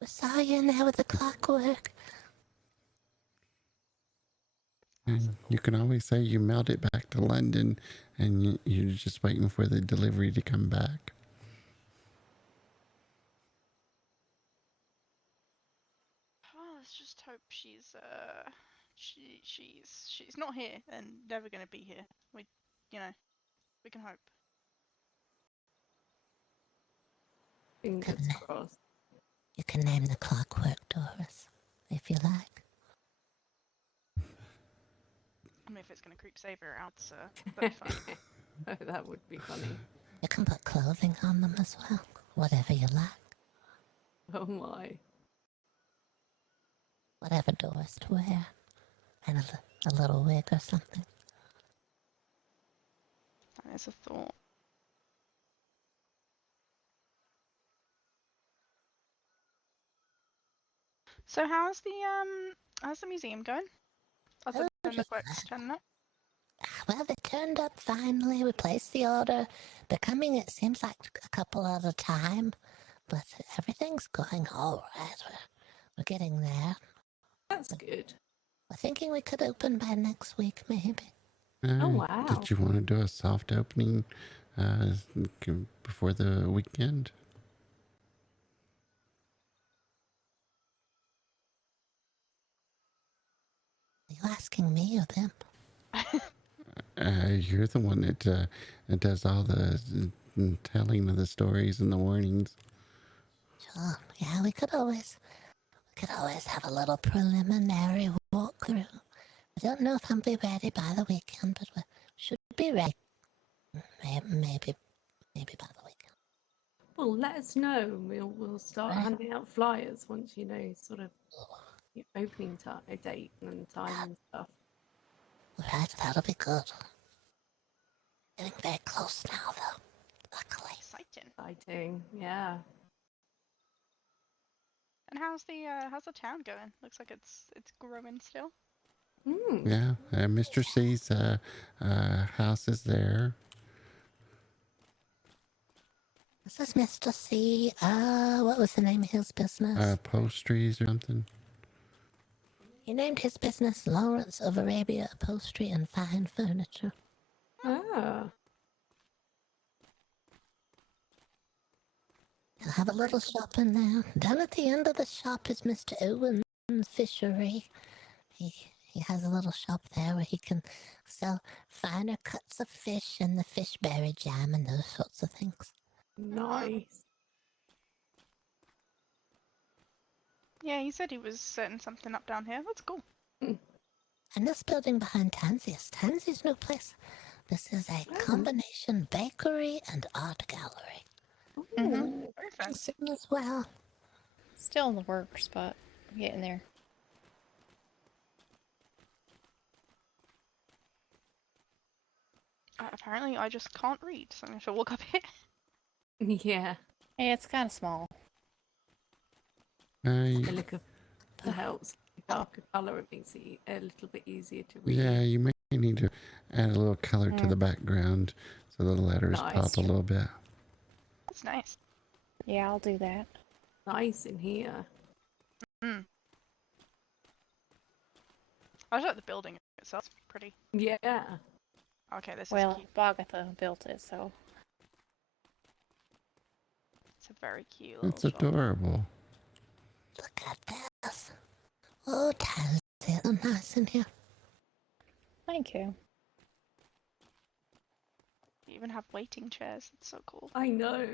we saw you in there with the clockwork. And you can always say you mailed it back to London and you're just waiting for the delivery to come back. Well, let's just hope she's she's not here and never gonna be here. We can hope. Fingers Goodness. crossed. You can name the clockwork, Doris, if you like. I mean, if it's gonna creep Saber out, that'd be fine. Oh, that would be funny. You can put clothing on them as well, whatever you like. Oh my. Whatever Doris to wear. And a little wig or something. That is a thought. So how's the museum going? Other than the quirks turning up? Well, they turned up finally. We placed the order. They're coming, it seems like a couple at a time. But everything's going all right. We're getting there. That's good. We're thinking we could open by next week, maybe. Oh, wow. Did you want to do a soft opening before the weekend? Are you asking me or them? You're the one that does all the telling of the stories and the warnings. Sure. Yeah, we could always have a little preliminary walkthrough. I don't know if I'll be ready by the weekend, but we should be ready. Maybe by the weekend. Well, let us know. And we'll start Right. handing out flyers once you know sort of your opening date and time and stuff. Right, that'll be good. Getting very close now, though. Luckily. Exciting. Exciting, yeah. And how's the town going? Looks like it's growing still. Mm. Yeah, Mr. C's house is there. This is Mr. C. What was the name of his business? Upholsteries or something. He named his business Lawrence of Arabia Upholstery and Fine Furniture. Ah. He'll have a little shop in there. Down at the end of the shop is Mr. Owen's Fishery. He has a little shop there where he can sell finer cuts of fish and the fish berry jam and those sorts of things. Nice. Yeah, he said he was setting something up down here. That's cool. And this building behind Tansy's new place. This is a combination bakery and art gallery. Mm-hmm. Very fancy. As well. Still in the works, but I'm getting there. Apparently, I just can't read, so I'm going to walk up here. Yeah. Hey, it's kind of small. The look of the helps. Darker colour, it makes it a little bit easier to read. Yeah, you may need to add a little color to the background so the letters Nice. pop a little bit. That's nice. Yeah, I'll do that. Nice in here. Mm. I just like the building itself. It's pretty. Yeah. Okay, this is Well, cute. Bagatha built it, so. It's a very cute little It's shop. adorable. Look at this. Oh, Tansy, it's so nice in here. Thank you. You even have waiting chairs. It's so cool. I know.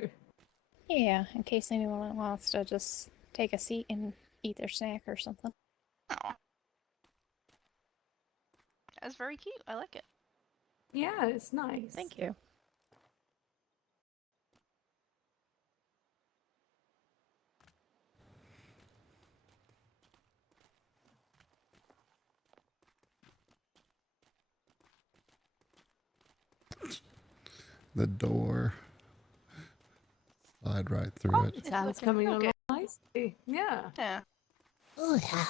Yeah, in case anyone wants to just take a seat and eat their snack or something. Aw. That's very cute. I like it. Yeah, it's nice. Thank you. The door. Slide right through it. The town's coming along nicely. Yeah. Yeah. Oh, yeah.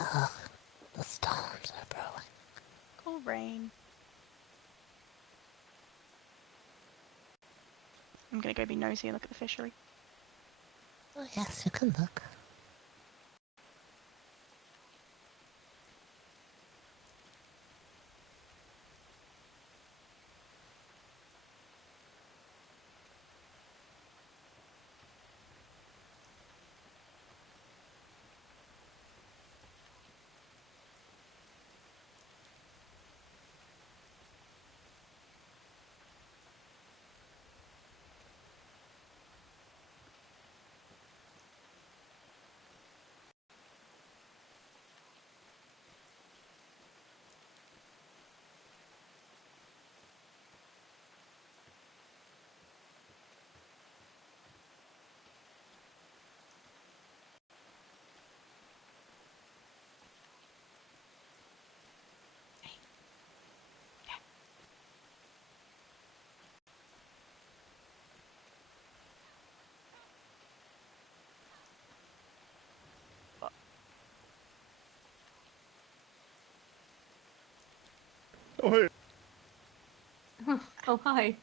Oh, the storms are brewing. Cool rain. I'm gonna go be nosy and look at the fishery. Oh, yes, you can look. Oh, hey. Oh, hi.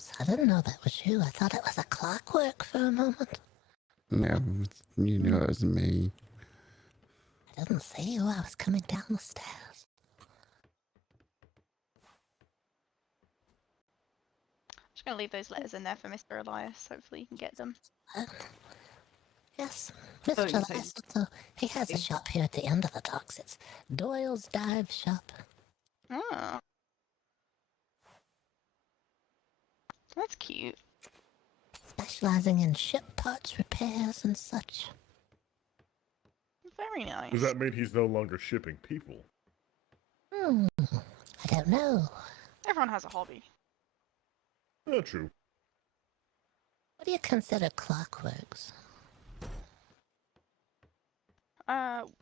Oops, I didn't know that was you. I thought it was a clockwork for a moment. No, you know it was me. I didn't see you. I was coming down the stairs. Just gonna leave those letters in there for Mr. Elias. Hopefully, you can get them. Yes, Oh, Mr. you Elias, so he has a shop here at the end of the docks. It's Doyle's Dive Shop. Oh, that's cute. Specializing in ship parts repairs and such. Very nice. Does that mean he's no longer shipping people? I don't know. Everyone has a hobby. True. What do you consider Clockworks?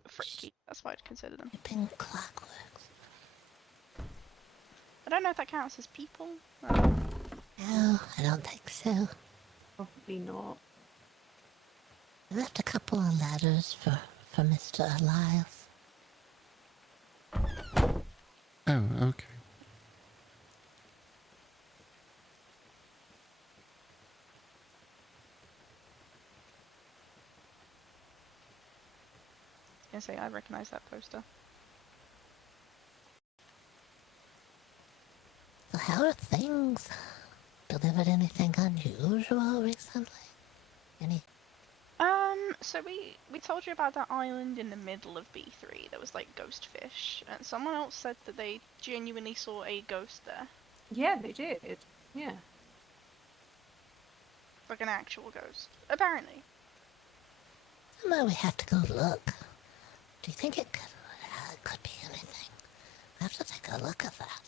Freaky. That's what I'd consider them. Shipping Clockworks. I don't know if that counts as people. No, I don't think so. Probably not. I left a couple of letters for Mr. Elias. Oh, okay. I was gonna say I recognize that poster. So how are things? Delivered anything unusual recently? Any? So we told you about that island in the middle of B3 that was like ghost fish, and someone else said that they genuinely saw a ghost there, Yeah, they did. Yeah. like an actual ghost, apparently. Somewhere we have to go look. Do you think it could be anything? We have to take a look at that.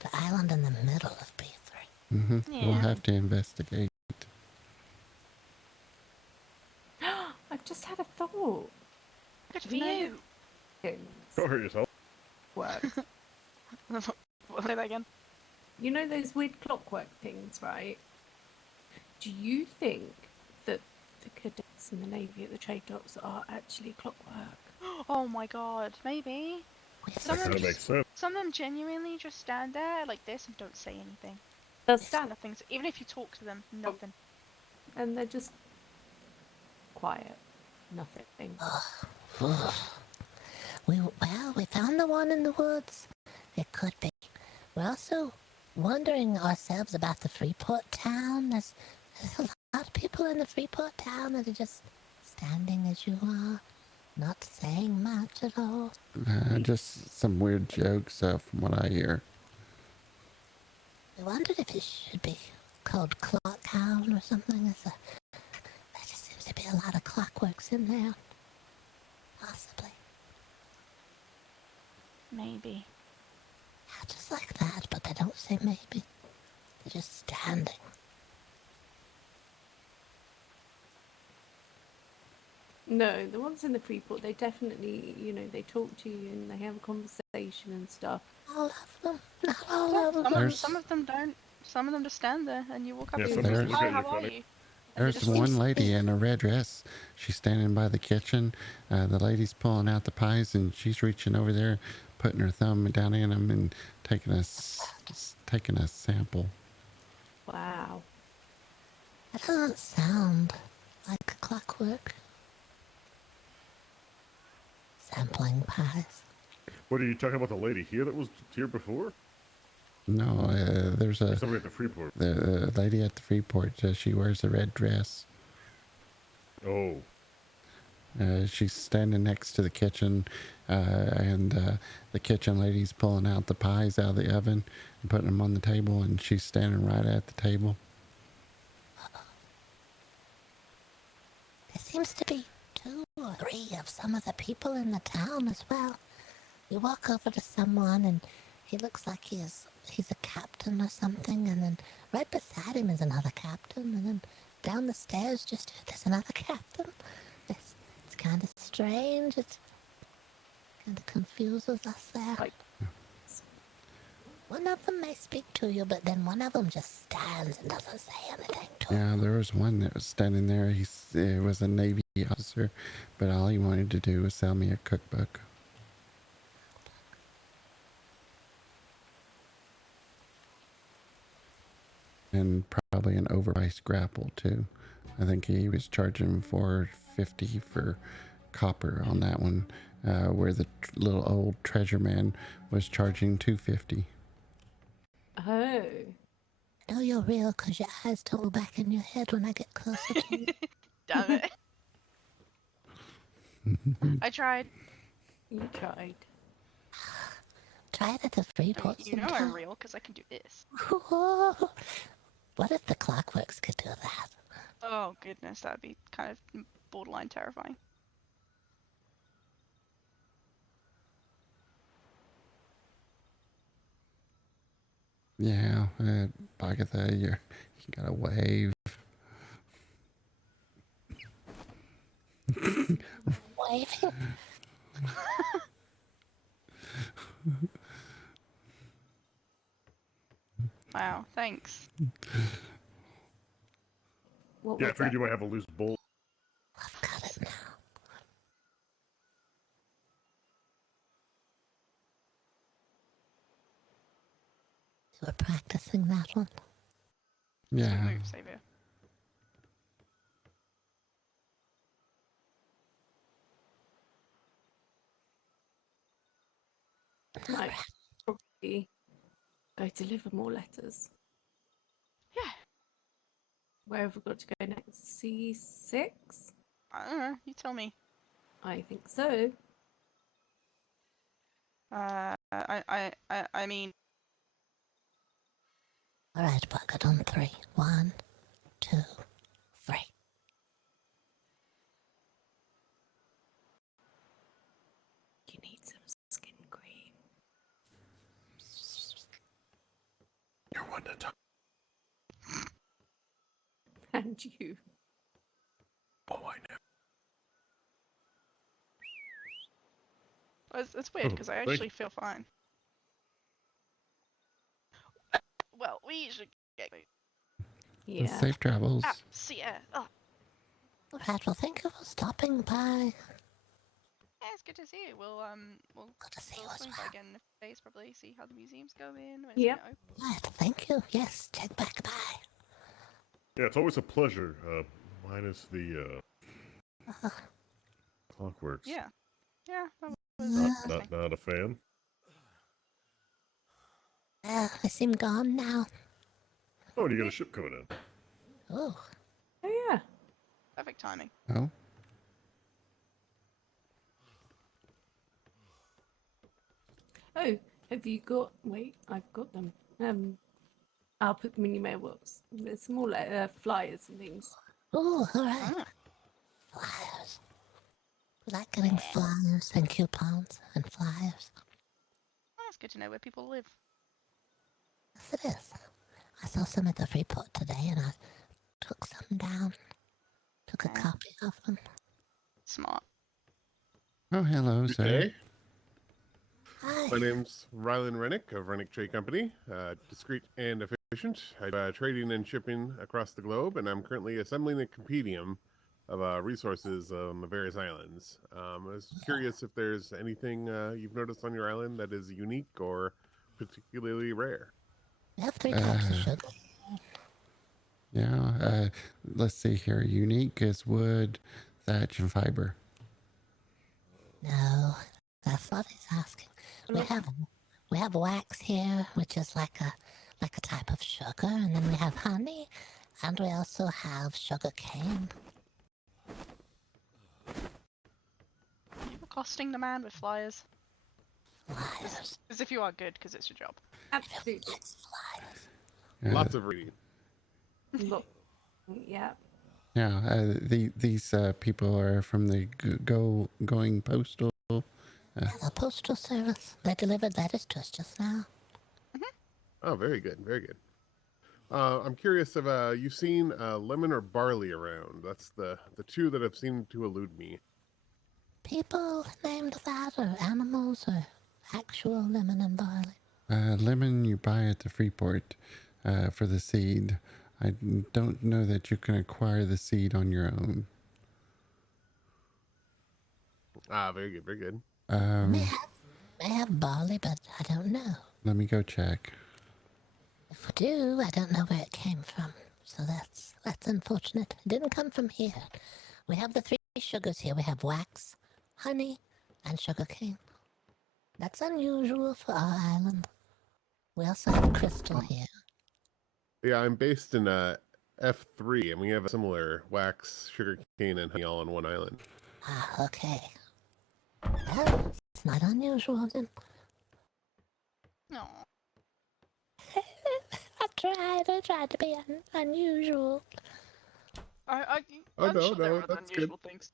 The island in the middle of B3. Mm-hmm. We'll Yeah. have to investigate. I've just had a thought. Good for You know- you. Go hurt yourself. Work. What, say that again? You know those weird clockwork things, right? Do you think that the cadets in the Navy at the trade docks are actually clockwork? Oh my god, maybe. Some of, That them makes sense. some of them genuinely just stand there like this and don't say anything. Does stand Nothing's, even if you talk to them, nothing. and they're just quiet. Nothing. We found the one in the woods. It could be. We're also wondering ourselves about the Freeport town. There's a lot of people in the Freeport town that are just standing as you are, not saying much at all. Just some weird jokes from what I hear. I wondered if it should be called Clockhound or something. There just seems to be a lot of clockworks in there. Possibly. Maybe. Yeah, just like that, but they don't say maybe. They're just standing. No, the ones in the Freeport, they definitely, they talk to you and they have a conversation and stuff. All of them. Not all of them. Some of them don't. Some of them just stand there and you walk up Yeah, to some them of and them say, look hi, at you how are funny. you? And they There's just one seems to lady be- in a red dress. She's standing by the kitchen. The lady's pulling out the pies, and she's reaching over there, putting her thumb down in them, and taking a sample. Wow. That doesn't sound like a clockwork. Sampling pies. What are you talking about? The lady here that was here before? No, there's Or somebody at the Freeport? the lady at the Freeport. She wears a red dress. Oh. She's standing next to the kitchen, and the kitchen lady's pulling out the pies out of the oven and putting them on the table, and she's standing right at the table. There seems to be 2 or 3 of some of the people in the town as well. You walk over to someone and he looks like he's a captain or something, and then right beside him is another captain, and then down the stairs just there's another captain. It's kind of strange. It kind of confuses us there. Like, One of them may speak to you, but then one of them just stands and doesn't say anything to you. Yeah, there was one that was standing there. He was a Navy officer, but all he wanted to do was sell me a cookbook. and probably an overpriced grapple too. I think he was charging 450 for copper on that one, where the little old treasure man was charging 250. Oh. I know you're real because your eyes tumble back in your head when I get closer to you. Damn it. I tried. You tried. Try it at the free port You know I'm sometime. real because I can do this. What if the Clockworks could do that? Oh goodness, that'd be kind of borderline terrifying. Yeah, Bagatha, you got a wave. Waving? Wow, thanks. What Yeah, I was figured that? you might have a loose bolt. I've got it now. You were practicing that one? Sweet Yeah. move, Xavier. Might probably go deliver more letters. Yeah. Where have we got to go next? C6? I don't know. You tell me. I think so. I mean, Alright, bucket on 3. 1, 2, 3. You need some skin cream. You're one to talk. And you. Oh, I know. it's weird Oh, because I thank you. actually feel fine. Well, we usually get Yeah. Safe travels. see ya. Oh, Alright, well, thank you for stopping by. yeah, it's good to see you. We'll Good to see you we'll as swing well. by again in a days probably. See how the museum's going. When it's Yep. gonna open. Right, thank you. Yes, check back by. Yeah, it's always a pleasure. Minus the Clockworks. Yeah. Yeah. That was Not a fan. I seem gone now. Oh, and you got a ship coming in. Oh, Oh, yeah. perfect timing. Oh, Oh, have you got... Wait, I've got them. I'll put them in your mailbox. There's some more flyers and things. oh, alright. Ah, Flyers. We like getting flyers and coupons and flyers. that's good to know where people live. Yes, it is. I saw some at the free port today and I took some down. Took a Yeah. copy of them. Smart. oh, hello, Good sir. day. Hi. My name's Rylan Rennick of Rennick Trade Company. Discreet and efficient. I do trading and shipping across the globe, and I'm currently assembling a compendium of resources on the various islands. I was curious if there's anything you've noticed on your island that is unique or particularly rare. We have 3 types of Uh, sugar. Yeah, let's see here. Unique is wood, thatch, and fiber. No, that's what he's asking. We have wax here, which is like a type of sugar, and then we have honey, and we also have sugar cane. You accosting the man with flyers? Flyers. As if you are good, because it's your job. Absolutely. It's flyers. Lots of reading. Look. Yeah. Yeah, these people are from the going postal. Yeah, the postal service. They delivered letters to us just now. Oh, very good, very good. I'm curious if you've seen lemon or barley around. That's the two that have seemed to elude me. People named that, or animals, or actual lemon and barley. Lemon you buy at the Freeport for the seed. I don't know that you can acquire the seed on your own. Very good, very good. May have barley, but I don't know. Let me go check. If we do, I don't know where it came from. So that's unfortunate. It didn't come from here. We have the 3 sugars here. We have wax, honey, and sugarcane. That's unusual for our island. We also have crystal here. Yeah, I'm based in F3, and we have a similar wax, sugarcane, and honey all on one island. Ah, okay. Well, it's not unusual then. No. I tried to be unusual. Oh, I'm no, sure there no, are that's good. unusual things.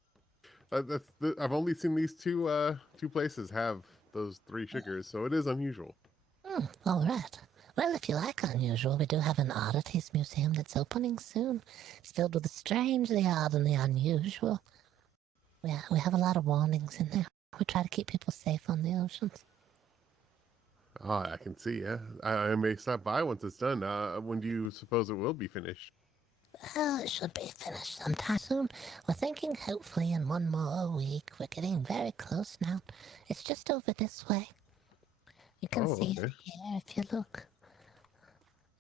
I've only seen these two places have those 3 sugars, so it is unusual. All right. Well, if you like unusual, we do have an oddities museum that's opening soon. It's filled with the strange, the odd, and the unusual. We have a lot of warnings in there. We try to keep people safe on the oceans. Ah, I can see, yeah. I may stop by once it's done. When do you suppose it will be finished? Well, it should be finished sometime soon. We're thinking hopefully in 1 more week. We're getting very close now. It's just over this way. You can see it here if you look.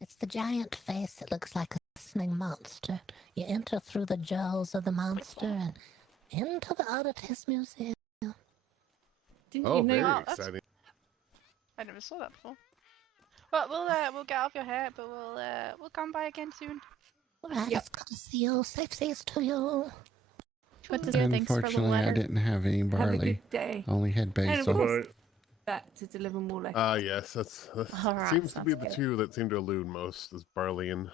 It's the giant face that looks like a listening monster. You enter through the jaws of the monster and into the Oddities Museum. Didn't Oh, you know? very Wow, that's- exciting. I never saw that before. But we'll get off your hair, but we'll come by again soon. Alright, Yep. it's good to see you. Safe seas to you. Good to see you. Thanks for the Unfortunately, I letter. didn't have any Have a barley. good day. Only had And of basil. course, Bye. back to deliver more letters. Yes, that's Alright, seems to be sounds the good. 2 that seem to elude most, is barley and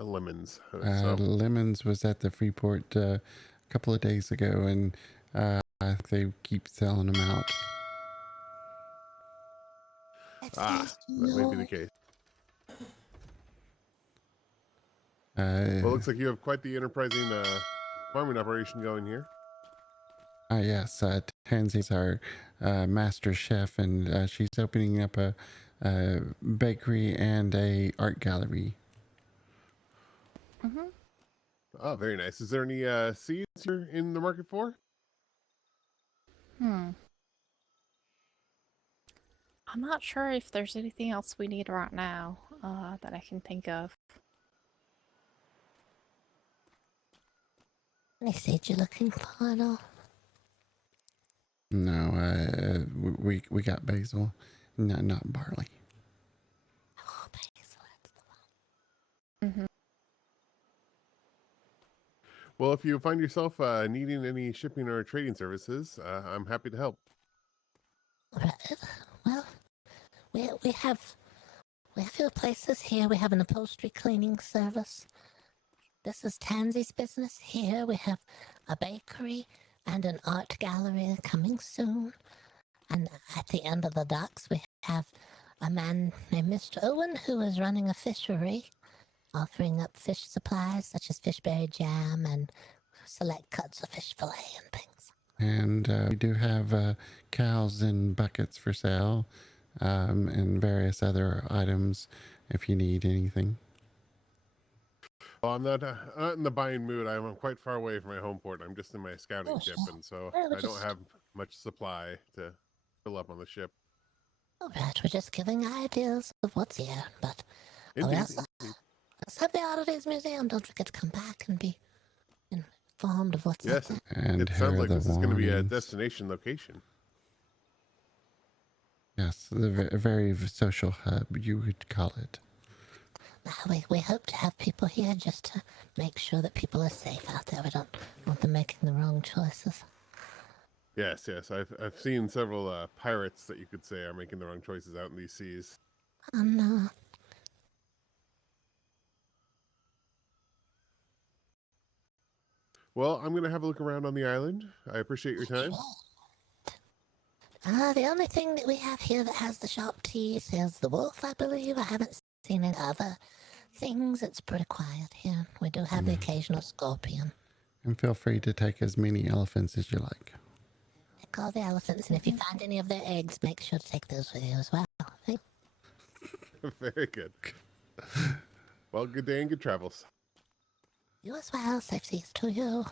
lemons. Lemons was at the Freeport a couple of days ago, and they keep selling them out. Safe seas to that may be the you. case. Uh, Well, it looks like you have quite the enterprising farming operation going here. yes, Tansy's our master chef, and she's opening up a bakery and a art gallery. Mm-hmm. Oh, very nice. Is there any seeds you're in the market for? I'm not sure if there's anything else we need right now that I can think of. Any seeds you're looking for at all? No, we got basil, not barley. Oh, basil, that's the one. Mm-hmm. Well, if you find yourself needing any shipping or trading services, I'm happy to help. Right. Well, we have your places here. We have an upholstery cleaning service. This is Tansy's business here. We have a bakery and an art gallery coming soon. And at the end of the docks, we have a man named Mr. Owen who is running a fishery, offering up fish supplies such as fishberry jam and select cuts of fish fillet and things. And we do have cows and buckets for sale, and various other items if you need anything. Well, I'm not in the buying mood. I'm quite far away from my home port. I'm just in my scouting Oh, ship, sure. and so Well, we're I don't just- have much supply to fill up on the ship. All right, we're just giving ideas of what's here, but Indeed, also, indeed. let's have the Oddities Museum. Don't forget to come back and be informed of what's Yes, up And it here sounds are like the this is going to be a warnings. destination location. Yes, a very social hub, you would call it. there. We hope to have people here just to make sure that people are safe out there. We don't want them making the wrong choices. Yes, yes. I've seen several pirates that you could say are making the wrong choices out in these seas. Oh no. Well, I'm going to have a look around on the island. I appreciate your time. The only thing that we have here that has the sharp teeth is the wolf, I believe. I haven't seen any other things. It's pretty quiet here. We do have the occasional scorpion. And feel free to take as many elephants as you like. Take all the elephants, and if you find any of their eggs, make sure to take those with you as well. Okay? Very good. Well, good day and good travels. You as well. Safe seas to you.